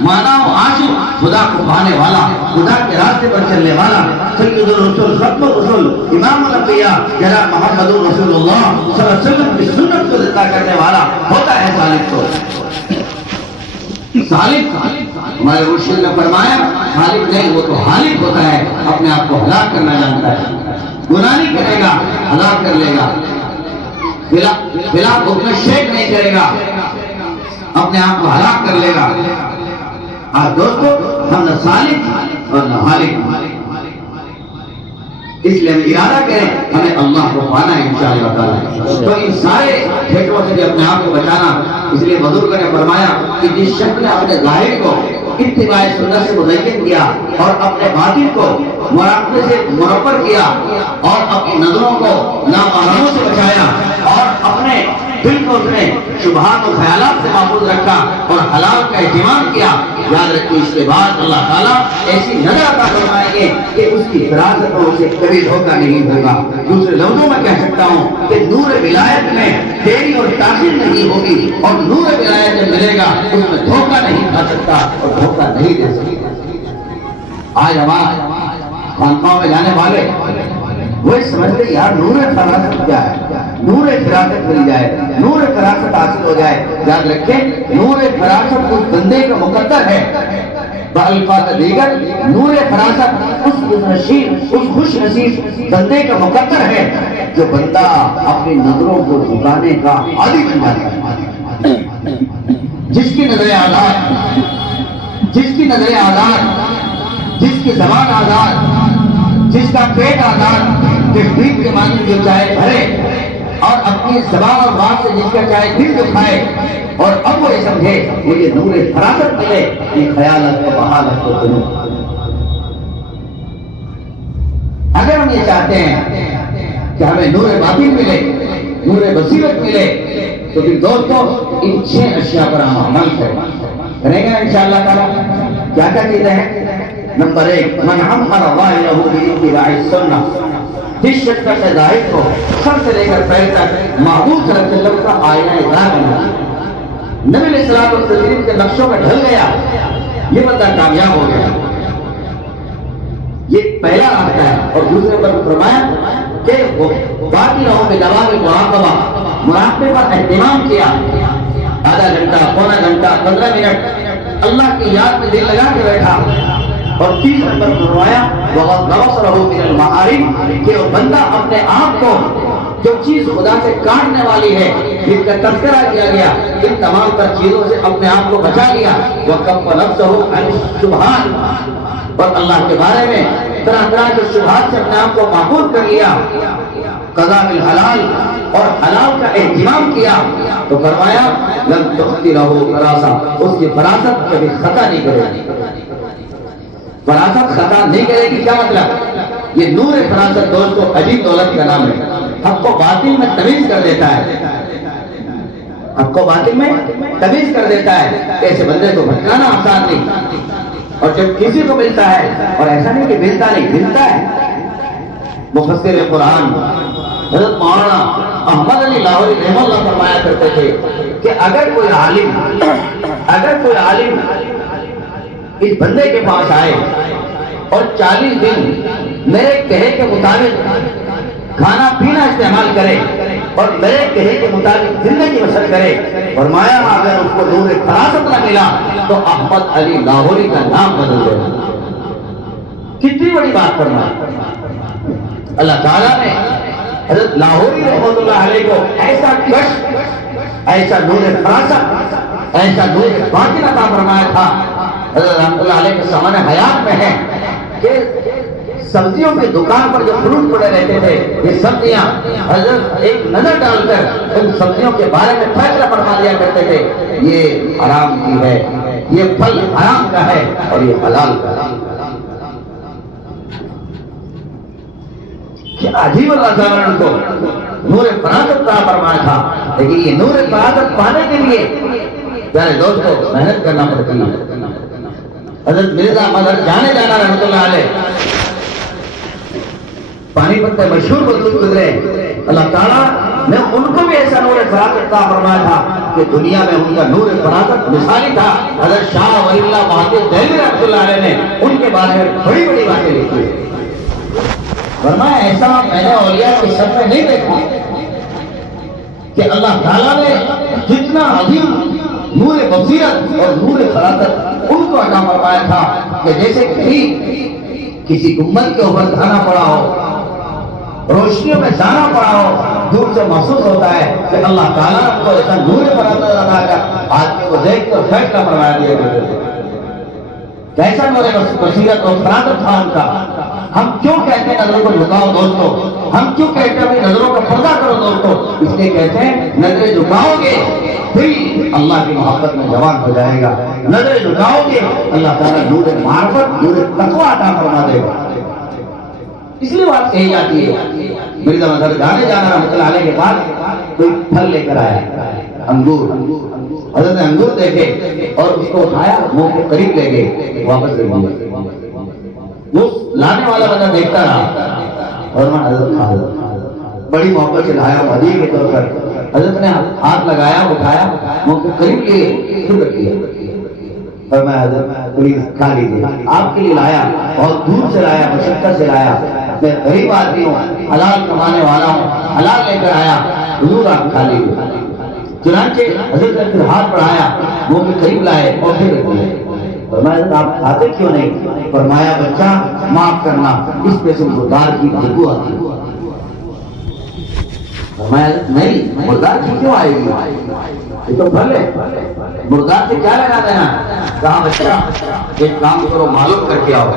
مانا ہو عاشق, خدا کو پانے والا, خدا کے راستے پر چلنے والا. سید الرسول, ختم الرسول, امام الانبیاء جناب محمد رسول اللہ صلی اللہ علیہ وسلم کی سنت کو زندہ کرنے والا ہوتا ہے سالک. تو سالک ہمارے مرشد نے فرمایا سالک نہیں, وہ تو حالک ہوتا ہے, اپنے آپ کو ہلاک کرنا جانتا ہے. گناہ نہیں کرے گا, ہلاک کر لے گا. بلا حکم شیخ نہیں کرے گا, اپنے آپ کو ہلاک کر لے گا. آج دوستو, ہم نہ سالک اور نہ حالک, اس لیے ہم ارادہ کریں ہمیں اللہ کو پانا ہے انشاءاللہ تعالی. تو ان سارے ٹھیکوں سے بھی اپنے آپ کو بچانا. اس لیے بزرگ نے فرمایا کہ جس شخص نے اپنے ظاہر کو اتباع سنت سے مزین کیا اور اپنے باطن کو مراقبے سے منور کیا اور اپنی نظروں کو نامحرموں سے بچایا اور اپنے دل کو اس نے شبہات و خیالات سے محفوظ رکھا اور حلال کا اہتمام کیا, یاد رکھیں اس کے بعد اللہ تعالیٰ ایسی نظر عطا فرمائیں گے کہ اس کی فراست میں اسے کبھی دھوکہ نہیں ہوگا. دوسرے لفظوں میں کہہ سکتا ہوں کہ نور ولایت میں دیری اور تاخیر نہیں ہوگی, اور نور ولایت جب ملے گا اس میں دھوکہ نہیں کھا سکتا اور دھوکہ نہیں دے سکتا. آج ہمارے خانقاہوں میں جانے والے وہ سمجھتے یار نور فراست کیا ہے, نور فراست مل جائے, نور فراست حاصل ہو جائے. یاد رکھیں, نور فراست اس بندے کا مقدر ہے. بالفاظ دیگر, نور فراست اس خوش نصیب بندے کا مقدر ہے جو بندہ اپنی نظروں کو جھکانے کا عادی بن جاتا ہے. جس کی نظریں آزاد, جس کی نظریں آزاد, جس کی زبان آزاد, جس کا پیٹ آزاد, تشبیب کے معنی جو چاہے بھرے اور اپنی زبان اور بات سے جس کا چاہے دل دکھائے, اور اب وہ یہ سمجھے مجھے نور فراست ملے, یہ خیالت و بحالت کو سنو. اگر ہم یہ چاہتے ہیں کہ ہمیں نور باطن ملے، نور بصیرت ملے، تو پھر دوستوں ان 6 اشیاء پر ہم عمل کریں گے انشاءاللہ تعالیٰ۔ کیا کیا چیزیں ہیں؟ نمبر 1، من عمر ظاہرہ باتباع السنہ، جس شخص سے ظاہر کو سر سے لے کر پیر تک محبوب صلی اللہ علیہ وسلم کا آئینہ ظاہر بنا، نبی علیہ السلام والتسلیم کے نقشوں میں ڈھل گیا، یہ بندہ کامیاب ہو گیا۔ یہ پہلا راستہ ہے۔ اور دوسرے پر فرمایا کہ وہ باقی رہوں کے جواب مراقبے پر اہتمام کیا، آدھا گھنٹہ، پونا گھنٹہ، 15 منٹ اللہ کی یاد میں دل لگا کے بیٹھا۔ اور تیسرے پر فرمایا وَغَضْرَهُ مِنَ الْمَعَارِفِ، کہ وہ بندہ اپنے آپ کو جو چیز خدا سے کاٹنے والی ہے، جس کا تذکرہ کیا گیا، ان تمام تر چیزوں سے اپنے آپ کو بچا لیا۔ وَكَفَّ نَفْسَهُ عَنِ الشُّبْهَاتِ، اور اللہ کے بارے میں طرح طرح کے شبہات سے اپنے آپ کو محفوظ کر لیا۔ قضاء بالحلال، اور حلال کا اہتمام کیا، تو فرمایا لَن تُخْطِرَهُ فَرَاسَةٌ، اس کی فراست کبھی خطا نہیں کرے گی۔ فراست خطا نہیں کرے گی، کیا مطلب؟ یہ نور فراست دوستو عجیب دولت کا نام ہے، حق کو باطل میں تمیز کر دیتا ہے، حق کو باطل میں تمیز کر دیتا ہے۔ ایسے بندے کو بھٹکانا آسان نہیں، اور جب کسی کو ملتا ہے، اور ایسا نہیں کہ ملتا نہیں، ملتا ہے۔ مفسر قرآن حضرت مولانا احمد علی لاہوری رحمہ اللہ فرمایا کرتے تھے کہ اگر کوئی عالم اس بندے کے پاس آئے اور 40 دن میرے کہے کے مطابق کھانا پینا استعمال کرے اور میرے کہے کے مطابق زندگی بسر کرے، فرمایا اگر اس کو نور فراست نہ ملا تو احمد علی لاہوری کا نام بدل دے۔ کتنی بڑی بات فرمایا اللہ تعالیٰ نے حضرت لاہوری رحمۃ اللہ علیہ کو ایسا کشف، ایسا نور فراست، ایسا نور باطن عطا فرمایا تھا۔ حضرت رحمۃ اللہ علیہ کے زمانہ حیات میں ہے کہ سبزیوں کی دکان پر جو فروٹ پڑے رہتے تھے، یہ سبزیاں حضرت ایک نظر ڈال کر ان سبزیوں کے بارے میں فیصلہ فرما دیا کرتے تھے، یہ حرام کی ہے، یہ پھل حرام کا ہے اور یہ حلال کا ہے۔ کیا عجیب اللہ تعالیٰ نے کو نور فراست عطا فرمایا تھا، لیکن یہ نور فراست پانے کے لیے پیارے دوستو محنت کرنا پڑتی ہے۔ حضرت مرزا مظہر جانے جانا رحمۃ اللہ علیہ پانی پت میں مشہور بزرگ گزرے، اللہ تعالیٰ نے ان کو بھی ایسا نور فراست عطا فرمایا تھا کہ دنیا میں ان کا نور فراست مثالی تھا۔ حضرت شاہ ولی اللہ بہادر دہلوی رحمۃ اللہ علیہ نے ان کے بارے میں بڑی بڑی باتیں لکھی، فرمایا ایسا میں نے اولیاء کی سب میں نہیں دیکھا کہ اللہ تعالیٰ نے جتنا عظیم نور بصیرت اور نور فراست ان کو عطا فرمایا تھا کہ جیسے کسی گنبد کے اوپر جانا پڑا ہو، روشنیوں میں جانا پڑا ہو، دور سے محسوس ہوتا ہے کہ اللہ تعالیٰ نے کو ایسا نور فراست عطا کر آدمی کو دیکھ کر فیصلہ فرمایا دیا کرتے تھے۔ کیسا نور بصیرت اور فراست تھا ان کا۔ ہم کیوں کہتے ہیں نظروں کو جھکاؤ دوستو؟ ہم کیوں کہتے ہیں اپنی نظروں کا پردہ کرو دوستو؟ اس لیے کہتے ہیں نظریں جھکاؤ گے دل اللہ کی محبت میں جوان ہو جائے گا، نظریں جھکاؤ گے اللہ تعالیٰ نور معرفت، نور تقویٰ عطا فرما دے گا۔ اس لیے بات کہی جاتی ہے، مرزا مظہر جانے جانا رحمۃ اللہ علیہ کے بعد کوئی پھل لے کر آیا، انگور، حضرت نے انگور دیکھے اور اس کو اٹھایا، منہ کے قریب لے گئے، واپس لے گئے۔ وہ لانے والا بندہ دیکھتا رہا اور میں حضرت بڑی محبت سے لایا، ہدیے کے طور پر حضرت نے ہاتھ لگایا، اٹھایا، منہ کے قریب لیے، پھر رکھ دیا اور میں حضرت پلیز کھا لیجیے، آپ کے لیے لایا، بہت دور سے لایا، مشقت سے لایا، میں غریب آدمی ہوں، حلال کمانے والا ہوں، حلال لے کر آیا، حضور آپ کھا لیجیے۔ چنانچہ حضرت نے پھر ہاتھ بڑھایا، منہ کے قریب لائے اور پھر رکھ دیا۔ فرمایا آپ کھاتے کیوں نہیں؟ فرمایا بچہ معاف کرنا، اس پہ سے مردار کی بدبو آتی ہے۔ فرمایا نہیں، مردار کی کیوں آئے گی؟ یہ تو پھل ہے، مردار سے کیا لگا دینا؟ کہا بچہ ایک کام کرو، معلوم کر کے آؤ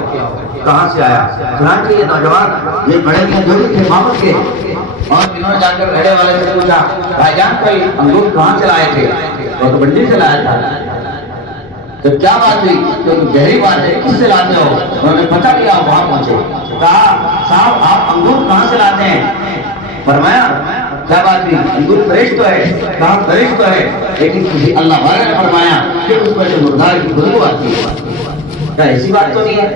کہاں سے آیا۔ چنانچہ یہ نوجوان یہ بڑے میاں جو تھے ماموں کے، اور انہوں نے جا کر گھڑے والے سے پوچھا بھائی جان کوئی انگور کہاں سے لائے تھے؟ وہ تو منڈی سے لایا تھا۔ تو کیا بات ہوئی؟ تو گہری بات ہے، کس سے لاتے ہو؟ انہوں نے پتہ لیا، وہاں پہنچے، کہا صاحب آپ انگور کہاں سے لاتے ہیں؟ فرمایا کیا بات ہوئی؟ انگور فریش تو ہے، کہاں فریش تو ہے، لیکن کسی اللہ والے نے فرمایا کہ اس پر سے مردار کی بدبو آتی ہے۔ کیا ایسی بات تو نہیں ہے؟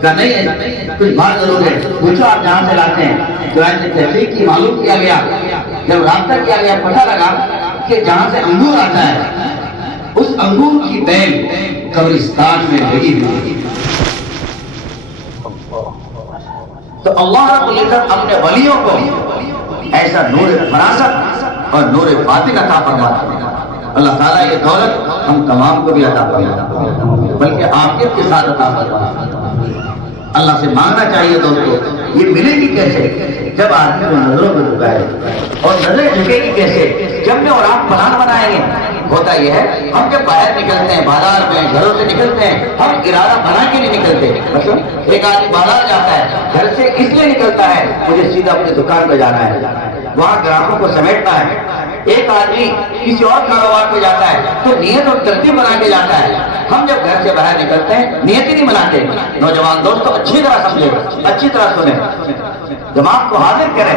کیا نہیں ہے؟ کچھ بات ضرور ہے، پوچھو آپ جہاں سے لاتے ہیں۔ جو ہے تحقیق کی، معلوم کیا گیا، جب رابطہ کیا گیا پتہ لگا کہ جہاں سے انگور آتا ہے اس انگور کی بیل قبرستان میں لگی ہوئی۔ تو اللہ رب العزت اپنے ولیوں کو ایسا نور فراست اور نور باطن عطا فرماتا ہے۔ اللہ تعالیٰ یہ دولت ہم تمام کو بھی عطا فرماتا ہے، بلکہ عافیت کے ساتھ عطا فرماتا ہے۔ اللہ سے مانگنا چاہیے دوستو، یہ ملے گی کیسے؟ جب آدمی کو نظروں میں جھکائے، اور نظریں جھکے گی کیسے؟ جب میں اور آپ پلان بنائیں گے۔ ہوتا یہ ہے ہم جب باہر نکلتے ہیں، بازار میں گھروں سے نکلتے ہیں، ہم ارادہ بنا کے نہیں نکلتے۔ مثلا ایک آدمی بازار جاتا ہے، گھر سے اس لیے نکلتا ہے مجھے سیدھا اپنی دکان پہ جانا ہے، وہاں گراہکوں کو سمیٹنا ہے۔ ایک آدمی کسی اور کاروبار پہ جاتا ہے تو نیت اور ترتیب بنا کے جاتا ہے۔ ہم جب گھر سے باہر نکلتے ہیں نیت ہی نہیں بناتے۔ نوجوان دوستو اچھی طرح سمجھے، اچھی طرح سنیں، دماغ کو حاضر کریں۔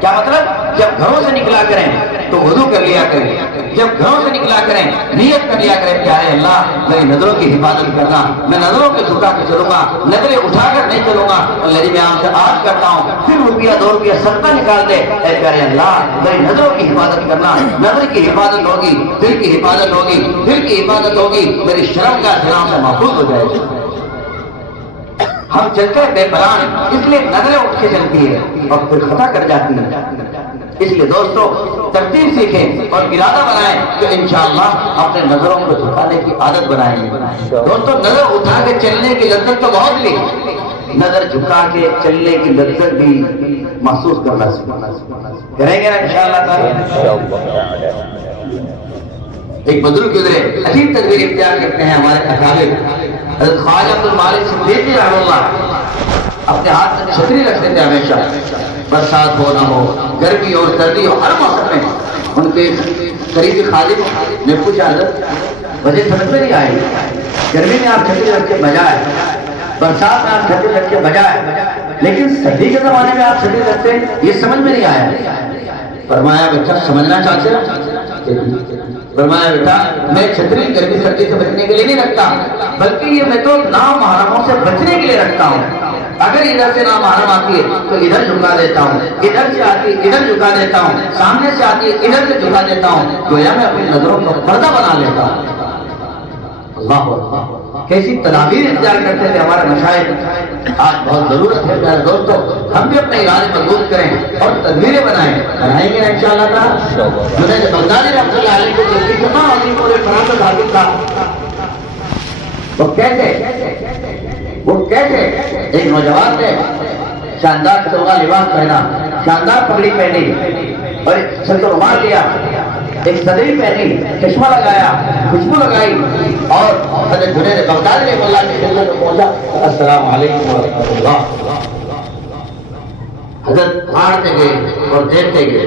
کیا مطلب؟ جب گھروں سے نکلا کریں تو وضو کر لیا کریں، جب گھروں سے نکلا کریں نیت کر لیا کریں کہ اے اللہ میری نظروں کی حفاظت کرنا، میں نظروں کے جھکا کے چلوں گا، نظریں اٹھا کر نہیں چلوں گا۔ اللہ جی میں آپ سے آج کرتا ہوں، پھر روپیہ 2 روپیہ صدقہ نکال دے، اے پیارے اللہ میری نظروں کی حفاظت کرنا، نظر کی حفاظت ہوگی، دل کی حفاظت ہوگی، دل کی حفاظت ہوگی، میری شرم کا سلام سے محفوظ ہو جائے گی۔ ہم چلتے ہیں بے پلان، اس لیے نظریں اٹھ کے چلتی ہے اور پھر خطا کر جاتی ہے۔ اس لیے دوستو ترتیب سیکھیں اور ارادہ بنائیں کہ انشاءاللہ اپنے نظروں کو جھکانے کی عادت بنائیں گے۔ دوستو نظر اٹھا کے چلنے کی لذت تو بہت لی، نظر جھکا کے چلنے کی لذت بھی محسوس کرنا کریں گے نا انشاءاللہ تعالی۔ ایک بزرگ گزرے عجیب تدبیر اختیار کرتے ہیں ہمارے اکابر، حضرت خواجہ عبد المالک صدیقی رحمہ اللہ اپنے ہاتھ میں چھتری رکھتے تھے ہمیشہ، برسات ہو نہ ہو، گرمی اور سردی ہو، ہر موسم میں۔ ان کے قریبی خادم نے پوچھا حضرت وجہ سمجھ میں نہیں آئی، گرمی میں آپ چھتری رکھ کے بجائے، برسات میں آپ چھتری رکھ کے بجائے، لیکن سردی کے زمانے میں آپ چھتری رکھتے ہیں، یہ سمجھ میں نہیں آیا۔ فرمایا بچہ سمجھنا چاہتے ہیں؟ فرمایا بیٹا میں چھتری گرمی سردی سے بچنے کے لیے نہیں رکھتا، بلکہ یہ میں تو نامحرموں سے بچنے کے لیے رکھتا ہوں۔ اگر ادھر سے نامحرم آتی ہے تو ادھر جھکا دیتا ہوں، ادھر سے آتی ہے ادھر جھکا دیتا ہوں، سامنے سے آتی ہے ادھر سے جھکا دیتا ہوں، گویا میں اپنی نظروں کو پردہ بنا لیتا ہوں۔ اللہ اکبر، کیسی تدابیر اختیار کرتے تھے ہمارے مشائخ۔ آج بہت ضرورت ہے میرے دوستو ہم بھی اپنے ارادے مضبوط کریں اور تدبیریں بنائیں گے انشاءاللہ تعالی۔ جنید بغدادی رحمۃ اللہ علیہ کو کتنا عظیم اور فراست حاصل تھا۔ وہ کہتے ایک نوجوان نے شاندار چوگا لباس پہنا، شاندار پگڑی پہنی اور سر کو رومال لیا، ایک صدری پہنی، چشمہ لگایا، خوشبو لگائی اور حضرت جنید بغدادی رحمۃ اللہ کی خدمت میں پہنچا۔ السلام علیکم ورحمۃ اللہ۔ حضرت بھاڑتے گئے اور دیکھتے گئے،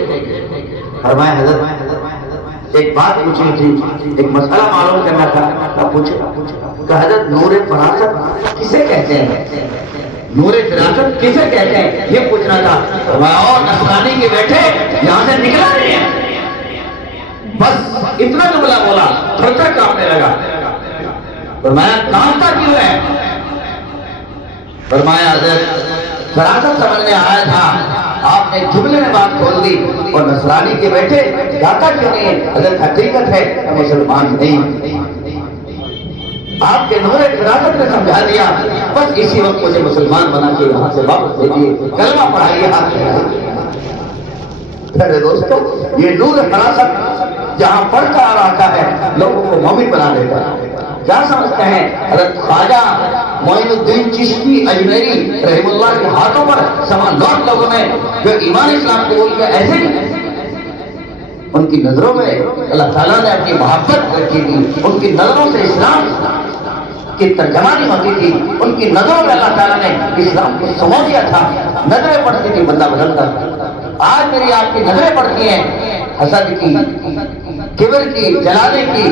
فرمایا حضرت ایک بات پوچھنی تھی، ایک مسئلہ معلوم کرنا تھا۔ پوچھے کہ حضرت نور فراست کسے کہتے ہیں؟ نور فراست کسے کہتے ہیں یہ پوچھنا تھا۔ اور نصرانی کے بیٹھے یہاں سے نکلا نہیں ہے، بس اتنا جملہ بولا، تھوڑا کانپنے لگا۔ فرمایا کانپتا کیوں ہے؟ فرمایا حضرت فراست سمجھنے آیا تھا، آپ نے جملے میں بات کھول دی اور نصرانی کے بیٹے جاتا کیوں نہیں ہے؟ حضرت حقیقت ہے ہم مسلمان نہیں، آپ کے نور فراست نے سمجھا دیا، بس اسی وقت مجھے مسلمان بنا کے یہاں سے واپس بھیجیے، کلمہ پڑھائیے ہاتھ میں۔ میرے دوستو یہ نور فراست جہاں پڑھتا آ رہا ہے لوگوں کو مومن بنا دیتا ہے۔ کیا سمجھتے ہیں حضرت خواجہ معین الدین چشتی اجمیری رحم اللہ کے ہاتھوں پر سوا لاکھ لوگوں نے جو ایمان اسلام قبول کیا، ایسے ہی ان کی نظروں میں اللہ تعالیٰ نے اپنی محبت رکھی تھی، ان کی نظروں سے اسلام کی ترجمانی ہوتی تھی، ان کی نظروں میں اللہ تعالیٰ نے اسلام کو سمو دیا تھا، نظریں پڑتی تھی بندہ بدلتا تھا۔ آج میری آپ کی نظریں پڑتی ہیں حسد کی، کبر کی، جلانے کی،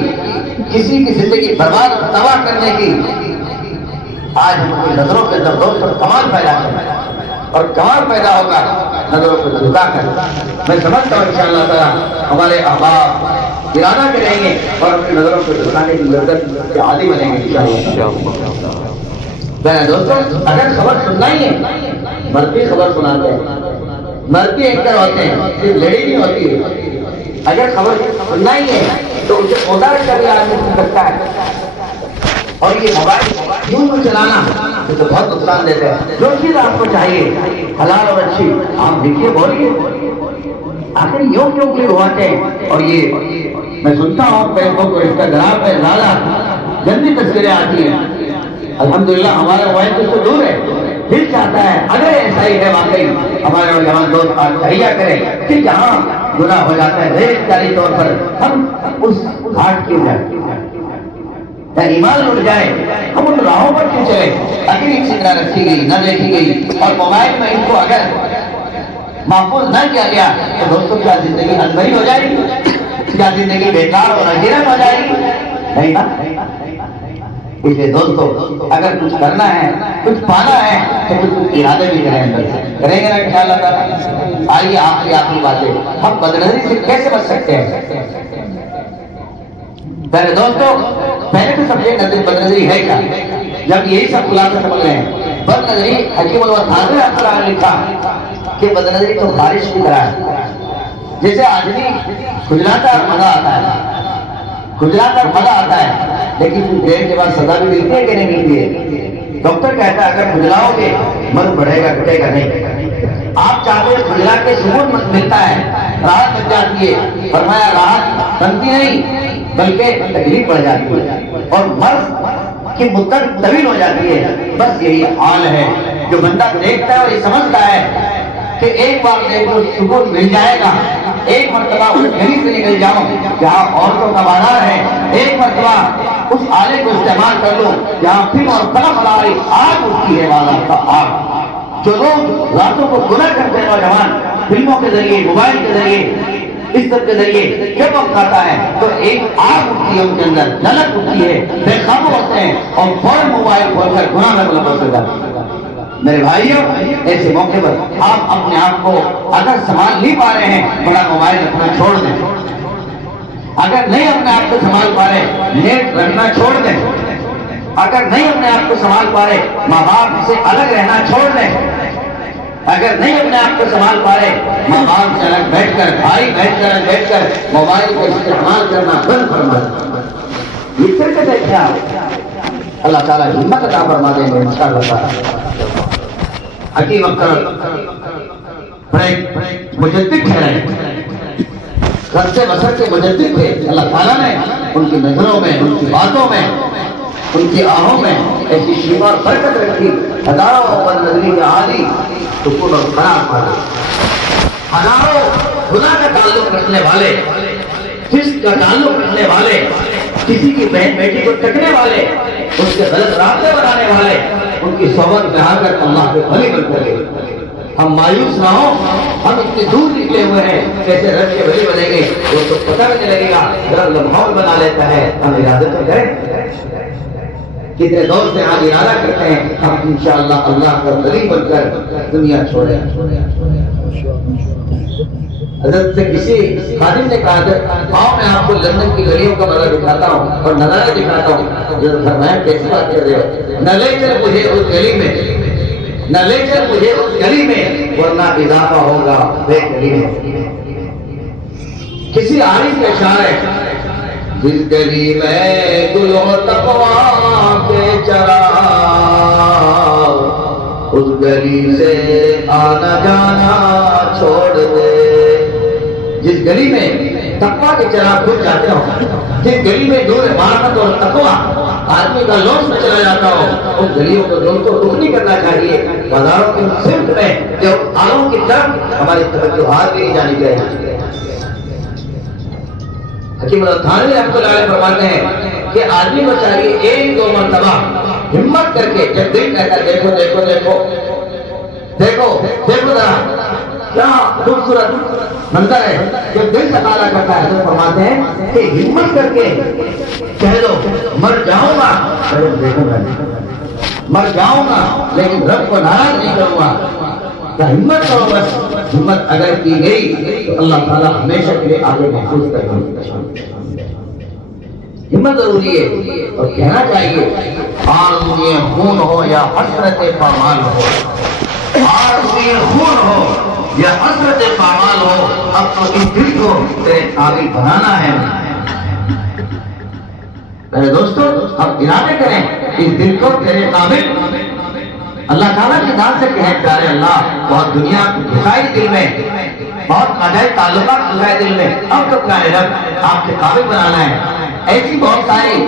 کسی کی زندگی برباد اور تباہ کرنے کی۔ آج ہم اپنی نظروں کے اندر دوست اور کمال پیدا کریں۔ اور کمال پیدا ہوگا نظروں کو جھکا کر. میں سمجھتا ہوں انشاءاللہ تعالیٰ ہمارے احباب ارادہ کریں گے اور اپنی نظروں کو جھکانے کی لذت کے عادی بنیں گے انشاءاللہ. میرے دوستوں اگر خبر سننا ہی ہے، مرد خبر سناتے ہیں، مرد اینکر ہوتے ہیں، صرف لیڈی نہیں ہوتی ہے. اگر خبر سننا ہی ہے تو اسے مدار کر کے آدمی سن سکتا ہے. اور یہ موبائل یوں کو چلانا تو بہت نقصان دیتا ہے. جو چیز آپ کو چاہیے حلال اور اچھی آپ دیکھیے بولیے. آخر یوں کیوں کیوں ہوتے ہیں؟ اور یہ میں سنتا ہوں فیس بک اور انسٹاگرام پہ زیادہ گندی تصویریں آتی ہیں. الحمدللہ ہمارا موبائل تو دور ہے، دل چاہتا ہے اگر ایسا ہی ہے واقعی ہمارے نوجوان دوست آج تہیا کریں کہ جہاں گناہ ہو جاتا ہے غیر اختیاری طور پر ہم اس گھاٹ کیوں جائیں یا ایمان اٹھ جائے، ہم ان راہوں پر کیوں چلے. اگر ان سے نہ رکھی گئی نہ دیکھی گئی اور موبائل میں ان کو اگر محفوظ نہ کیا گیا تو دوستوں کیا زندگی انبری ہو جائے گی؟ کیا زندگی بیکار اور اجیرن ہو جائے گی؟ نہیں نا. اس لیے دوستو اگر کچھ کرنا ہے کچھ پانا ہے تو کچھ ارادے بھی کریں اندر سے کریں گے نا انشاءاللہ تعالیٰ. آئیے آخری باتیں ہم بدنظری سے کیسے بچ سکتے ہیں. پہلے دوستو پہلے تو سمجھے بدنظری ہے کیا. جب یہی سب خلاصہ سمجھ رہے ہیں بدنظری حکیم الوہاب رحمۃ اللہ علیہ لکھا کہ بدنظری تو بارش کی طرح ہے. جیسے آدمی کھجلاتا ہے اور مزہ آتا ہے، کھجلاتا اور مزہ آتا ہے لیکن کچھ دیر کے بعد سزا بھی ملتی ہے کہ نہیں ملتی ہے. ڈاکٹر کہتا ہے اگر کھجلاؤ گے مرض بڑھے گا گھٹے گا نہیں. آپ چاہتے ہیں کھجلا کے سکون ملتا ہے، راحت مل جاتی ہے. فرمایا راحت بنتی نہیں بلکہ تکلیف بڑھ جاتی ہے اور مرض کی مدت طویل ہو جاتی ہے. بس یہی حال ہے. جو بندہ دیکھتا ہے اور یہ سمجھتا ہے کہ ایک بار دیکھو سکون مل جائے گا، ایک مرتبہ اس گلی سے نکل جاؤں جہاں عورتوں کا بازار ہے، ایک مرتبہ اس آلے کو استعمال کر لو جہاں فلم اور فلم ہماری آگ اٹھتی ہے بازار کا آگ. جو لوگ راتوں کو گزر کرتے ہیں نوجوان فلموں کے ذریعے موبائل کے ذریعے اس طرح کے ذریعے جب وقت آتا ہے تو ایک آگ اٹھتی ہے ان کے اندر، للک اٹھتی ہے، بے قابو ہوتے ہیں اور فوراً موبائل کھول کر گناہ میں ملوث ہو جاتے ہیں. میرے بھائیوں ایسے موقع پر آپ اپنے آپ کو اگر سنبھال نہیں پا رہے ہیں بڑا موبائل رکھنا چھوڑ دیں. اگر نہیں اپنے آپ کو سنبھال پا رہے نیٹ رکھنا چھوڑ دیں. اگر نہیں اپنے آپ کو سنبھال پا رہے ماں باپ سے الگ رہنا چھوڑ دیں. اگر نہیں اپنے آپ کو سنبھال پا رہے ماں باپ سے الگ بیٹھ کر بھائی بیٹھ کر موبائل کو استعمال کرنا بند فرما دیں. یہ پھر کہتے کیا اللہ تعالیٰ ہمت عطا فرما دیں گے انشاءاللہ تعالیٰ. حکیم اکرم بڑے مجدد ٹھہرے، رستے بسر کے مجدد تھے. اللہ تعالیٰ نے ان کی نظروں میں ان کی باتوں میں ان کی آہوں میں ایسی شفا اور برکت رکھی. ہزاروں بدنظری کے عادی سکون اور قرار پاتے، ہزاروں گناہ کا تعلق رکھنے والے، فسق کا تعلق رکھنے والے، کسی کی بہن بیٹی کو ٹکنے والے، اس کے غلط رابطے بنانے والے ان کی صحبت میں آ کر اللہ کے بھلی بن کر گئے. ہم مایوس نہ ہوں، ہم اتنی دور نکلے ہوئے ہیں کیسے رب کے بھلی بنے گے وہ تو پتہ بھی نہیں لگے گا. رب ماحول بنا لیتا ہے، ہم ارادہ تو کریں. کتنے دوست ہیں آج ارادہ کرتے ہیں ہم انشاءاللہ اللہ کا بھلی بن کر دنیا چھوڑیں. حضرت سے کسی خادم نے کہا تھا آؤ میں آپ کو لندن کی گلیوں کا نظارہ دکھاتا ہوں اور نظارہ دکھاتا ہوں. حضرت فرمایا کیسی بات کر رہے ہو، نہ لے چل مجھے اس گلی میں، نہ لے چل مجھے اس گلی میں ورنہ اضافہ ہوگا بے گلی میں. کسی عارف کا اشعار ہے جس گلی میں گل و تقویٰ کے چراغ اس گلی سے آنا جانا چھوڑ دے. جس گلی میں تقویٰ کے چراغ بجھ جاتے ہوں، جس گلی میں نور معرفت اور تقویٰ آدمی کا لوس میں چلا جاتا ہو ان گلیوں کو دل کو رخ نہیں کرنا چاہیے. بازاروں کی سمت میں جب آلوں کی طرف ہماری توجہات بھی نہیں جانی چاہیے. حکیم الوہاب رحمۃ اللہ علیہ فرماتے ہیں کہ آدمی کو چاہیے ایک دو مرتبہ ہمت کر کے جب دل کہتا ہے دیکھو دیکھو دیکھو دیکھو دیکھو ذرا کیا خوبصورت منظر ہے، جب دل سکالا کرتا ہے تو فرماتے ہیں کہ ہمت کر کے کہہ دو مر جاؤں گا دیکھوں گا، مر جاؤں گا لیکن رب کو ناراض نہیں کروں گا. کہ ہمت کرو بس. ہمت اگر کی گئی تو اللہ تعالیٰ ہمیشہ کے لیے آگے محفوظ کر دیں. ہمت ضروری ہے. اور کہنا چاہیے آرزوئے خون ہو یا حسرت پامال ہو, آرزوئے خون ہو یا حسرت پامال ہو, اب تو اس دل کو تیرے قابل بنانا ہے. میرے دوستو اب ارادے کریں اس دل کو تیرے قابل. اللہ تعالیٰ کی ذات سے کہیں پیارے اللہ بہت دنیا گھسائی دل میں, بہت عجائب تعلقات گھسائے دل میں, اب تو پیارے رب آپ کے قابل بنانا ہے. ایسی بہت ساری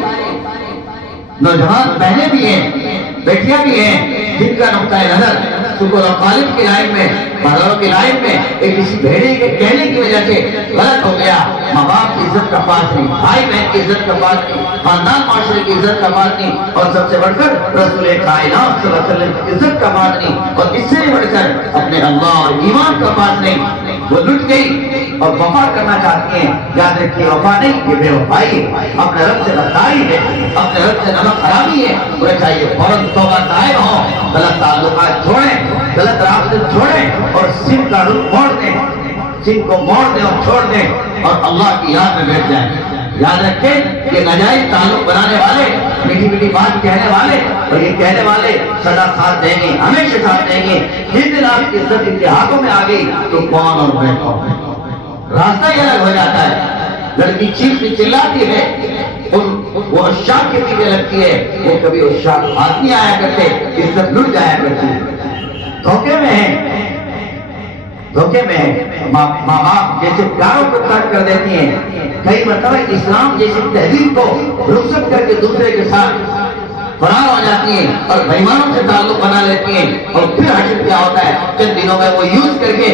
نوجوان بہنیں بھی ہیں, بیٹیاں بھی ہیں جن کا نقطۂ نظر شکر و غالب کی لائن میں, بازاروں کی لائن میں ایک کسی بھیڑے کے کہنے کی وجہ سے غلط ہو گیا. ماں باپ کی عزت کا پاس نہیں, بھائی بہن کی عزت کا پاس نہیں, خاندان معاشرے کی عزت کا پاس نہیں, اور سب سے بڑھ کر رسول کائنات صلی اللہ علیہ وسلم کی عزت کا پاس نہیں, اور اس سے بڑھ کر اپنے اللہ اور ایمان کا پاس نہیں. وہ لٹ گئی اور وفا کرنا چاہتی ہیں. یاد رکھیے وفا نہیں یہ بے وفائی ہے, اپنے رب سے غداری ہے, اپنے رب سے نمک حرامی ہے. انہیں چاہیے فوراً توبہ طائب ہوں, غلط تعلقات چھوڑیں, غلط راستے چھوڑیں اور سن کا رخ موڑ دیں, سن کو موڑ دیں اور چھوڑ دیں اور اللہ کی یاد میں بیٹھ جائیں. یاد رکھیں کہ ناجائز تعلق بنانے والے, میٹھی میٹھی بات کہنے والے, اور یہ کہنے والے سدا ساتھ دیں گے, ہمیشہ ساتھ دیں گے. جس دن آپ کی عزت ان کے ہاتھوں میں آ گئی تو کون اور میں کون, راستہ ہی الگ ہو جاتا ہے. لڑکی چیختی چلاتی ہے, وہ اشاق کے پیچھے لگتی ہے, وہ کبھی اشاق ہاتھ نہیں آیا کرتے, عزت لٹ جایا کرتی. دھوکے میں ہے, دھوکے میں ہے. ماں باپ جیسے پیاروں کو ترک کر دیتی ہیں, کئی مرتبہ اسلام جیسی تہذیب کو رخصت کر کے دوسرے کے ساتھ فرار ہو جاتی ہیں اور بےایمانوں سے تعلق بنا لیتی ہیں, اور پھر حشر کیا ہوتا ہے چند دنوں میں وہ یوز کر کے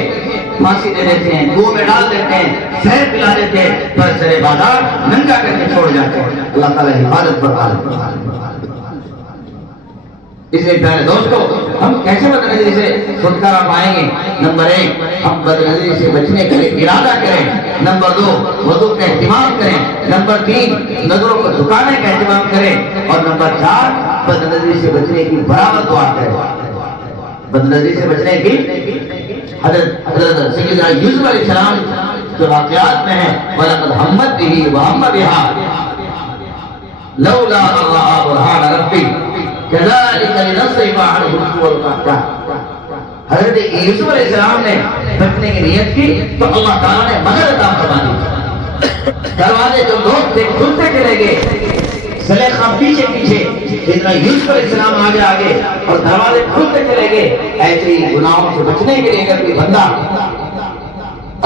پھانسی دے دیتے ہیں, کنویں میں ڈال دیتے ہیں, زہر پلا دیتے ہیں, پر سرے بازار ننگا کر کے چھوڑ جاتے ہیں. اللہ تعالیٰ حفاظت فرمائے. اس لیے پیارے دوستو ہم کیسے بدنظری سے چھٹکارا پائیں گے؟ نمبر 1 ہم بدنظری سے بچنے کے لیے ارادہ کریں. نمبر 2 وضو کا اہتمام کریں. نمبر 3 نظروں کو جھکانے کا اہتمام کریں. اور نمبر 4 بدنظری سے بچنے کی برابر دعا کریں. بدنظری سے بچنے کی حضرت سیدنا یوسف علیہ السلام کے واقعات میں ہے, وَلَقَدْ هَمَّتْ بِهِ وَهَمَّ بِهَا لَوْلَا أَن رَأَىٰ بُرْهَانَ رَبِّهِ كَذَلِكَ لِنَصْرِفَ عَنْهُ السُّوءَ وَالْفَحْشَاءَ. حضرت یوسف علیہ السلام نے بچنے کی نیت کی تو اللہ تعالیٰ نے مدد عطا فرما دی. دروازے جو لوگ تھے کھلتے چلے گئے, زلیخا پیچھے پیچھے, جتنا یوسف علیہ السلام آگے آگے, اور دروازے کھلتے چلے گئے. ایسے ہی گناہوں سے بچنے کے لیے اگر کوئی بندہ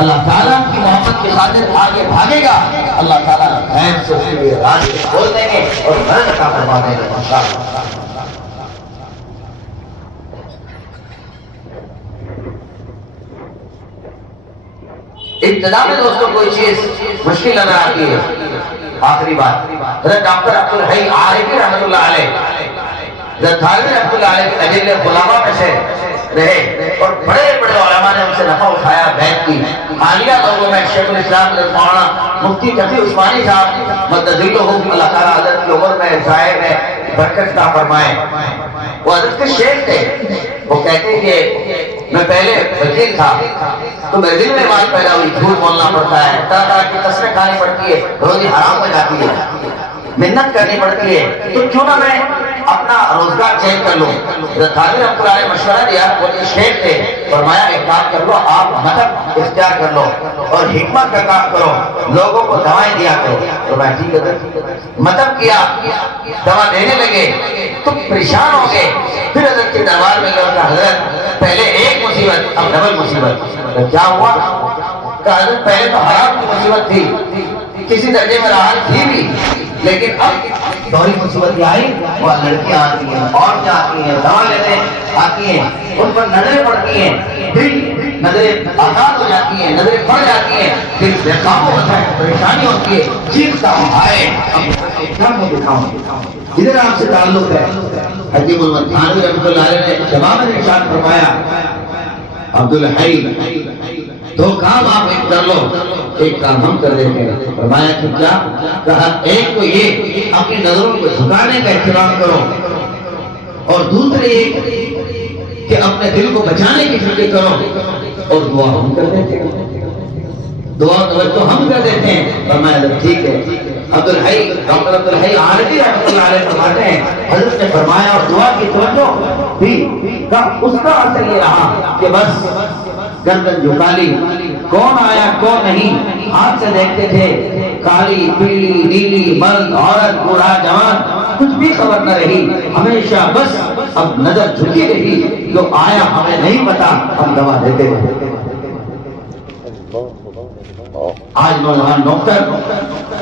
اللہ تعالیٰ کی محبت کی خاطر آگے بھاگے گا, اللہ تعالیٰ غیب سے اس کے لیے راستے کھول دیں گے اور مدد عطا فرما دیں گے انشاءاللہ. ابتدا میں دوستوں کوئی چیز مشکل نظر آتی ہے. آخری بات, حضرت ڈاکٹر عبد الحی عارفی رحمۃ اللہ علیہ, حضرت تھانوی رحمۃ اللہ علیہ کے اجل غلامہ میں سے رہے, اور بڑے بڑے علماء نے ان سے نفع اٹھایا, بیعت کی. حالیہ لوگوں میں شیخ الاسلام مولانا مفتی تقی عثمانی صاحب مدذلہم, اللہ تعالیٰ حضرت کی عمر میں ظاہر میں برکت عطا فرمائے. وہ حضرت کے شیخ تھے. وہ کہتے کہ میں پہلے وکیل تھا تو میرے دل میں بات پیدا ہوئی, جھوٹ بولنا پڑتا ہے, طرح طرح کی قسمیں کھانی پڑتی ہے, روزی حرام ہو جاتی ہے, محنت کرنی پڑتی ہے, تو کیوں نہ میں اپنا روزگار چینج کر لوں. تھانوی رحمۃ اللہ علیہ مشورہ دیا, وہ شیخ تھے, فرمایا ایک کام کر لو, آپ مطلب اختیار کر لو اور حکمت کا کام کرو, لوگوں کو دوائیں دیا کرو. تو میں ٹھیک ہے مطلب کیا, دوا دینے لگے تو پریشان ہو گئے. پھر حضرت کے دربار میں گئے, حضرت پہلے ایک مصیبت اب ڈبل مصیبت. کیا ہوا؟ کہ حضرت پہلے تو حرام کی مصیبت تھی, کسی درجے میں راحت تھی بھی, لیکن اب دوہری مصیبت یہ آئی, وہ لڑکیاں آتی ہیں, عورتیں آتی ہیں, دوا لینے آتی ہیں, ان پر نظریں پڑتی ہیں, پھر نظریں آزاد ہو جاتی ہیں, نظریں پڑ جاتی ہیں, پھر بے قابو ہوتا ہے, پریشانی ہوتی ہے, چیختا ہوں آئے کو دکھاؤں جدھر آپ سے تعلق ہے. حجی محمد تھانوی رحمۃ اللہ علیہ نے جواب میں ارشاد فرمایا, عبد الحی دو کام آپ ایک کر لو, ایک کام ہم کر دیتے ہیں. فرمایا کہ کیا؟ کہا ایک تو یہ اپنی نظروں کو جھکانے کا اہتمام کرو, اور دوسرے ایک کہ اپنے دل کو بچانے کی فکر کرو اور دعا ہم کر دیتے ہیں، دعا توجہ ہم کر دیتے ہیں۔ فرمایا ٹھیک ہے۔ ڈاکٹر عبدالحی عارفی رحمۃ اللہ علیہ فرماتے ہیں حضرت نے فرمایا اور دعا کی توجہ بھی اس کا اثر یہ رہا کہ بس گردن جھکا لی، کون آیا کون نہیں ہاتھ سے دیکھتے تھے، کالی پیلی نیلی مرد عورت بوڑھا جوان کچھ بھی خبر نہ رہی، ہمیشہ بس اب نظر جھکی رہی، جو آیا ہمیں نہیں پتا، ہم دوا دیتے رہے۔ آج نوجوان ڈاکٹر،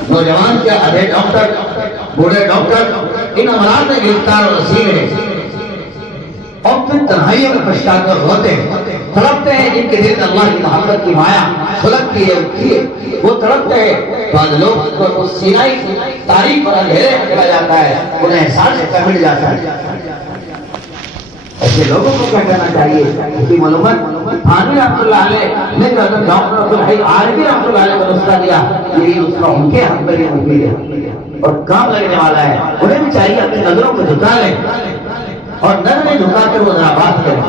نوجوان کیا آدھے ڈاکٹر، بوڑھے ڈاکٹر ان امراض میں گرفتار اور اسیر ہیں، اور پھر تنہائیوں میں پچھتا کر روتے ہیں، تڑپتے ہیں جن کے دل میں اللہ کی محبت کی مایا سلگتی ہے اٹھتی ہے، وہ تڑپتے ہیں۔ بعض لوگ کو سینائی تاریخ پر اندھیرے میں چلا جاتا ہے، انہیں احساس سے مٹ جاتا ہے۔ ایسے لوگوں کو کیا کرنا چاہیے؟ اس کی معلومات عامر رحمۃ اللہ علیہ نے ڈاکٹر عبدالحی عارفی رحمۃ اللہ علیہ کو نسخہ دیا، یہی نسخہ ان کے حق میں مفید ہے اور کام لگنے والا ہے۔ انہیں بھی چاہیے اپنی نظروں کو جھکا لیں اور نظریں جھکا کر وہ ذرا بات کریں،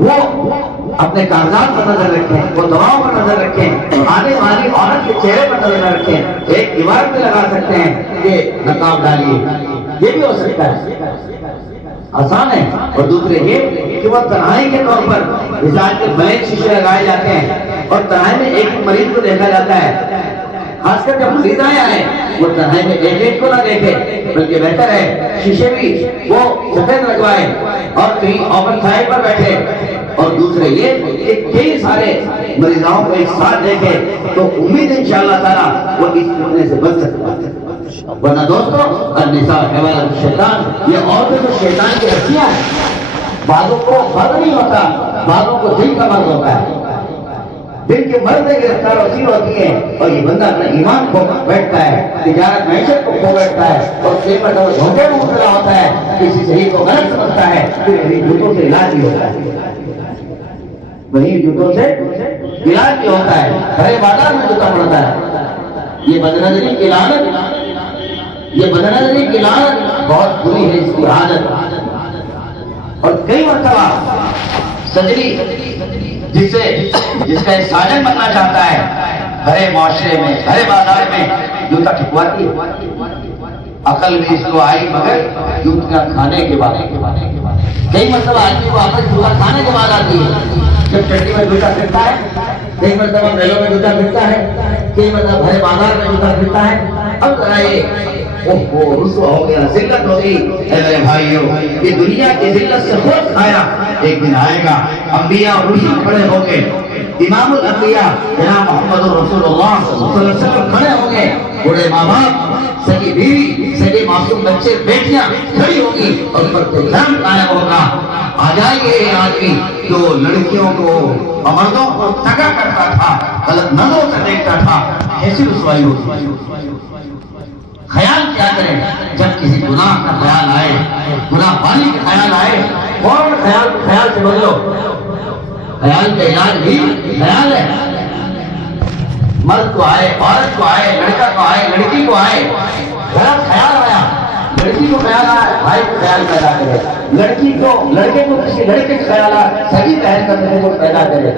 وہ اپنے کاغذات پر نظر رکھیں، وہ دواؤں پر نظر رکھیں، آنے والی عورت کے چہرے پر نظر رکھیں، ایک دیوار پہ لگا سکتے ہیں کہ نقاب ڈالیے، یہ بھی ہو سکتا ہے، آسان ہے۔ اور دوسرے یہ کہ وہ تنہائی کے طور پر مثال کے بلینک شیشے لگائے جاتے ہیں اور تنہائی میں ایک مریض کو دیکھا جاتا ہے، خاص کر جب مریض آئے وہ تنہائی میں ایک کو نہ دیکھے، بلکہ بہتر ہے شیشے بھی وہ سفید لگوائے اور کہیں اوپن سائڈ پر بیٹھے، اور دوسرے یہ کہ کئی سارے مریضوں کو ایک ساتھ دیکھے تو امید انشاءاللہ تعالی وہ اس فتنے سے بچ سکتا ہے۔ ورنہ دوستو النساء حوالت الشیطان، یہ عورتیں تو شیطان کی رسیاں ہیں، بعضوں کو مرد نہیں ہوتا، بعضوں کو دل کا مرد ہوتا ہے، دل کے مرد سے گرفتار اسیر ہوتی ہے اور یہ بندہ اپنا ایمان کھو بیٹھتا ہے، تجارت معیشت کو کھو بیٹھتا ہے اور قیمت اور دھوکے میں مبتلا ہوتا ہے، کسی صحیح کو غلط سمجھتا ہے، پھر انہیں جوتوں سے علاج بھی ہوتا ہے، وہی جوتوں سے علاج بھی ہوتا ہے، بڑے بازار میں جوتا پڑتا ہے۔ یہ بدنظری کی لعنت، یہ بدنظری کی لعنت بہت بری ہے، اس کی عادت۔ اور کئی مرتبہ سجری جس کا ایک ساجن بننا چاہتا ہے، بھرے معاشرے میں بھرے بازار میں جوتا ٹھکواتی ہے، عقل بھی اس کو آئی مگر جوتا کھانے کے بعد۔ کئی مرتبہ آدمی کو عقل جوتا کھانے کے بعد آتی ہے، جب چٹی میں جوتا پھرتا ہے، کئی مرتبہ میلوں میں جوتا پھرتا ہے، کئی مرتبہ بھرے بازار میں جوتا پھرتا ہے، اب ذرا یہ رسوا ہو گیا، ذلت ہو گئی۔ اے میرے بھائیو، یہ دنیا کی ذلت سے خود کھایا، ایک دن آئے گا انبیاء اور رسول کھڑے ہوں گے، امام الانبیاء جناب محمد رسول اللہ صلی اللہ علیہ وسلم کھڑے ہوں گے، بڑے ماں باپ، سگی بیوی، سگے معصوم بچے بیٹیاں کھڑی ہوں گی اور پر پروگرام قائم ہوگا۔ آ جائیں گے یہ آدمی جو لڑکیوں کو مردوں کو تکا کرتا تھا، غلط نظروں سے دیکھتا تھا، ایسی رسوائی ہوگی۔ خیال کیا کریں جب کسی گناہ کا خیال آئے، گناہ والی کا خیال آئے، فوراً خیال سے بدلو۔ خیال کا علاج بھی خیال ہے، مرد کو آئے، عورت کو آئے، لڑکا کو آئے، لڑکی کو آئے، غلط خیال آیا، لڑکی کو خیال آیا، بھائی کو خیال پیدا کرے، لڑکی کو لڑکے کو کسی لڑکے کا خیال آیا، سگی بہن کا تصور پیدا کرے،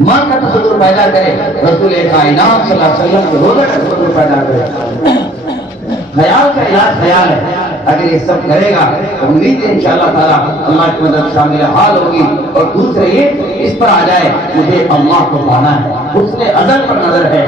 ماں کا تصور پیدا کرے، رسول کائنات صلی اللہ علیہ وسلم کے روزے کا تصور پیدا کرے۔ خیال کا علاج خیال ہے، اگر یہ سب کرے گا تو امید ہے انشاءاللہ تعالی اللہ کی مدد شامل حال ہوگی۔ اور دوسرے یہ اس پر آ جائے مجھے اللہ کو پانا ہے، اس نے ازل پر نظر ہے،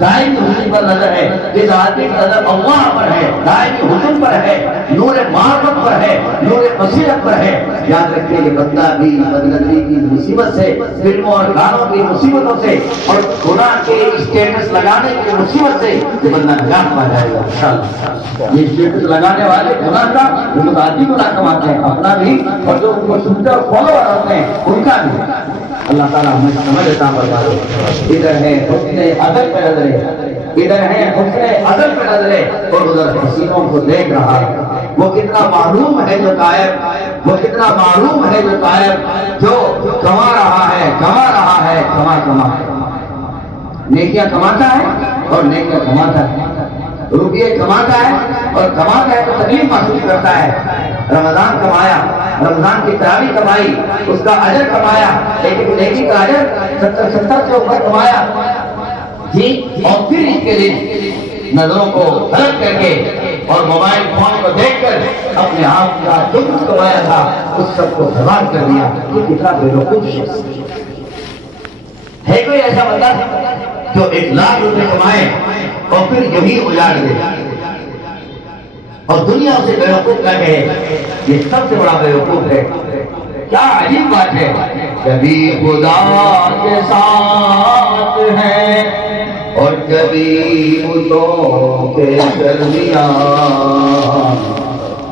دائمی حسن پر نظر ہے، جس آدمی کی نظر اللہ پر ہے، دائمی حسن پر ہے، نور معرفت پر ہے، نور بصیرت پر ہے، یاد رکھیں کہ بندہ بھی بدنظری کی مصیبت سے، فلموں اور گانوں کی مصیبتوں سے اور گناہ کے اسٹیٹس لگانے کی مصیبت سے یہ بندہ نجات پا جائے گا انشاءاللہ۔ یہ اسٹیٹس لگانے والے گناہ کا وہ متعدی گناہ کماتے ہیں، اپنا بھی اور جو ان کو سنتے اور فالوور ہوتے ہیں ان کا بھی۔ اللہ تعالیٰ ہمیں سمجھ عطا فرمائے۔ ادھر ہے حسن عدل پہ نظرے، ادھر ہے حسن عدل پہ نظرے، اور ادھر حسینوں کو دیکھ رہا ہے۔ وہ کتنا معلوم ہے جو غائب، وہ کتنا معلوم ہے جو غائب، جو کما رہا ہے کما نیکیاں کماتا ہے اور نیکیاں کماتا ہے، روپیے کماتا ہے اور کماتا ہے تو تکلیف محسوس کرتا ہے، رمضان کمایا، رمضان کی تراویح کمائی، اس کا اجر کمایا، لیکن نیکی کا اجر 70 سے اوپر کمایا جی، اور پھر اس کے دن نظروں کو غلط کر کے اور موبائل فون کو دیکھ کر اپنے آپ کا جو کچھ کمایا تھا اس سب کو برباد کر دیا. یہ کتنا بے وقوف شخص ہے. کوئی ایسا بندہ جو 1 لاکھ روپے کمائے اور پھر یہی اجاڑ دے اور دنیا اسے بے وقوف نہ کہے؟ یہ سب سے بڑا بے وقوف ہے. کیا عجیب بات ہے. کبھی خدا کے ساتھ ہے اور کبھی بتوں کے درمیان،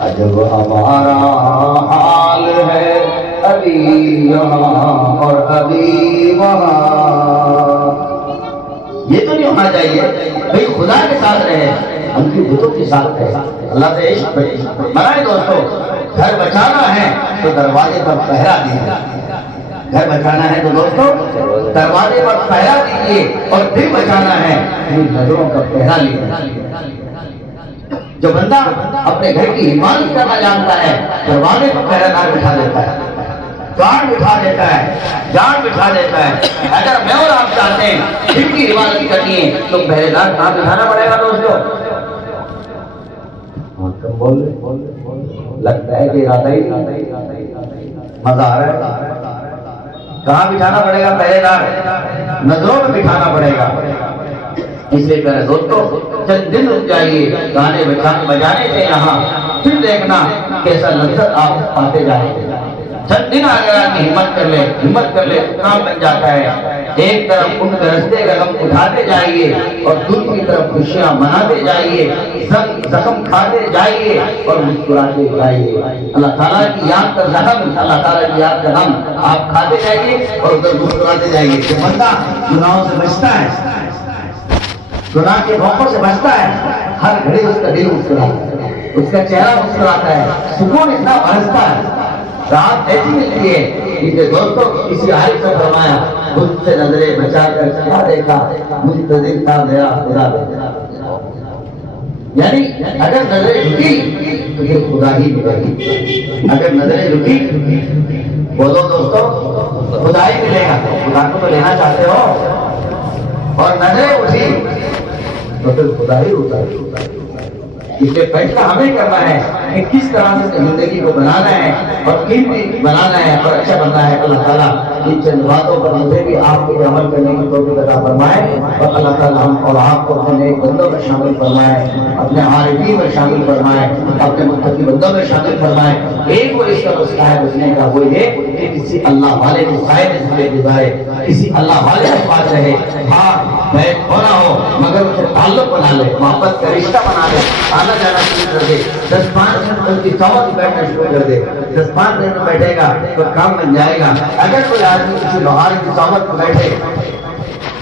عجب ہمارا حال ہے ابھی یہاں اور ابھی وہاں. یہ تو نہیں ہونا چاہیے بھائی خدا کے ساتھ رہے، ہم کی بتوں کے ساتھ رہے. اللہ سے عشق بنائے. دوستو گھر بچانا ہے تو دروازے پر پہرا دیجیے. گھر بچانا ہے تو دوستو دروازے پر پہرا دیجیے، اور دل بچانا ہے نظروں کا پہرا لیجیے. جو بندہ اپنے گھر کی حفاظت کرنا جانتا ہے دروازے پر پہرا دار بٹھا دیتا ہے، گارڈ بٹھا دیتا ہے، جان بٹھا دیتا ہے. اگر میں اور آپ چاہتے ہیں دل کی حفاظت کرنی ہے تو پہرے دار کہاں بٹھانا پڑے گا دوستو؟ لگتا ہے کہ ارادہ ہی مزہ آ رہا ہے. کہاں بٹھانا پڑے گا؟ پہرے دار نظروں میں بٹھانا پڑے گا. اس لیے میرے دوستو چند دن رک جائیے گانے بجانے سے یہاں، پھر دیکھنا کیسا لذت آپ پاتے جائیں. چند دن آ گیا کہ ہمت کر لے کام بن جاتا ہے. ایک طرف ان کے رستے کا غم اٹھاتے جائیے اور دوسری طرف خوشیاں مناتے جائیے، زخم کھاتے جائیے اور مسکراتے جائیے. اللہ تعالیٰ کی یاد کا زخم، اللہ تعالیٰ کی یاد کا غم آپ کھاتے جائیے اور ادھر مسکراتے جائیے. کہ بندہ گناہوں سے بچتا ہے، گناہ کے موقعوں سے بچتا ہے، ہر گھڑی اس کا دل مسکراتا ہے، اس کا چہرہ مسکراتا ہے، سکون اتنا برستا ہے، رات ایسی ملتی ہے. کہ دوستو کسی عارف نے فرمایا مجھ سے نظریں بچا کر کیا دیکھا، منتظر تھا میرا خدا دیکھا. یعنی اگر نظریں جھکی تو یہ خدا ہی ملے گی. اگر نظریں جھکی بولو دوستو خدا ہی ملے گا. خدا کو تو لینا چاہتے ہو اور نظریں اٹھی تو پھر خدا ہی ہوتا ہے. اس لیے فیصلہ ہمیں کرنا ہے کہ کس طرح سے زندگی کو بنانا ہے اور قیمتی بنانا ہے اور اچھا بننا ہے. اللہ تعالیٰ ان چند باتوں پر مجھے بھی آپ کو عمل کرنے کی توفیق عطا فرمائے اور اللہ تعالیٰ ہم اور آپ کو اپنے نیک بندوں میں شامل فرمائے، اپنے عارفین میں شامل فرمائے، اپنے متقی بندوں میں شامل فرمائے. ایک وہ اس کا مسئلہ ہے بچنے کا، وہ یہ کہ کسی اللہ والے کے سائے میں زندگی گزارے، کسی اللہ والے کے پاس رہے. ہاں بیٹھ ہونا ہو مگر اسے تعلق بنا لے، محبت کا رشتہ بنا لے، آنا جانا شروع کر دے. 10-5 منٹ ان کی صحبت بیٹھنا شروع کر دے. 10-5 منٹ بیٹھے گا تو کام بن جائے گا. اگر کوئی آدمی کسی لوہار کی صحبت میں بیٹھے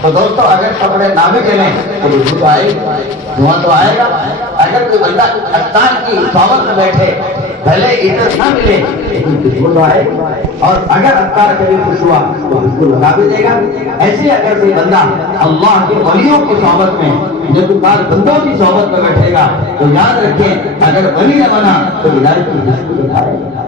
تو دوستو اگر کپڑے نہ بھی چلیں تو بدبو تو آئے گا، دھواں تو آئے گا. اگر کوئی بندہ استان کی صحبت میں بیٹھے بھلے عزت نہ ملے لیکن بدبو تو آئے گا. اور اگر افطار کبھی خوش ہوا تو بدبو لگا بھی دے گا. ایسے اگر کوئی بندہ اللہ کے ولیوں کی صحبت میں، نیکوکار بندوں کی صحبت میں بیٹھے گا تو یاد رکھیں اگر ولی نہ بنا تو ولایت کی خوشبو تو پائے گا،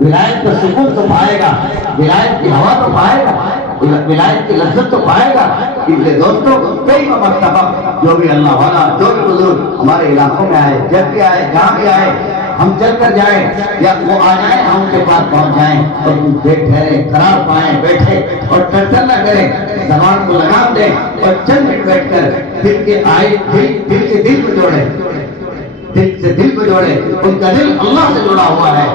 ولایت کا سکون تو پائے گا، ولایت کی ہوا تو پائے گا، ولایت کی لذت تو پائے گا. اس لیے دوستوں کئی مرتبہ جو بھی اللہ والا، جو بھی بزرگ ہمارے علاقوں میں آئے، جب بھی آئے، جہاں بھی آئے، ہم چل کر جائیں یا وہ آ جائیں ہم ان کے پاس پہنچ جائیں اور ٹھہرے قرار پائیں، بیٹھے اور ٹرٹر نہ کریں، زبان کو لگام دیں اور چند منٹ بیٹھ کر دل کے آئے، دل سے دل کو جوڑے، دل سے دل کو جوڑے. ان کا دل اللہ سے جڑا ہوا ہے.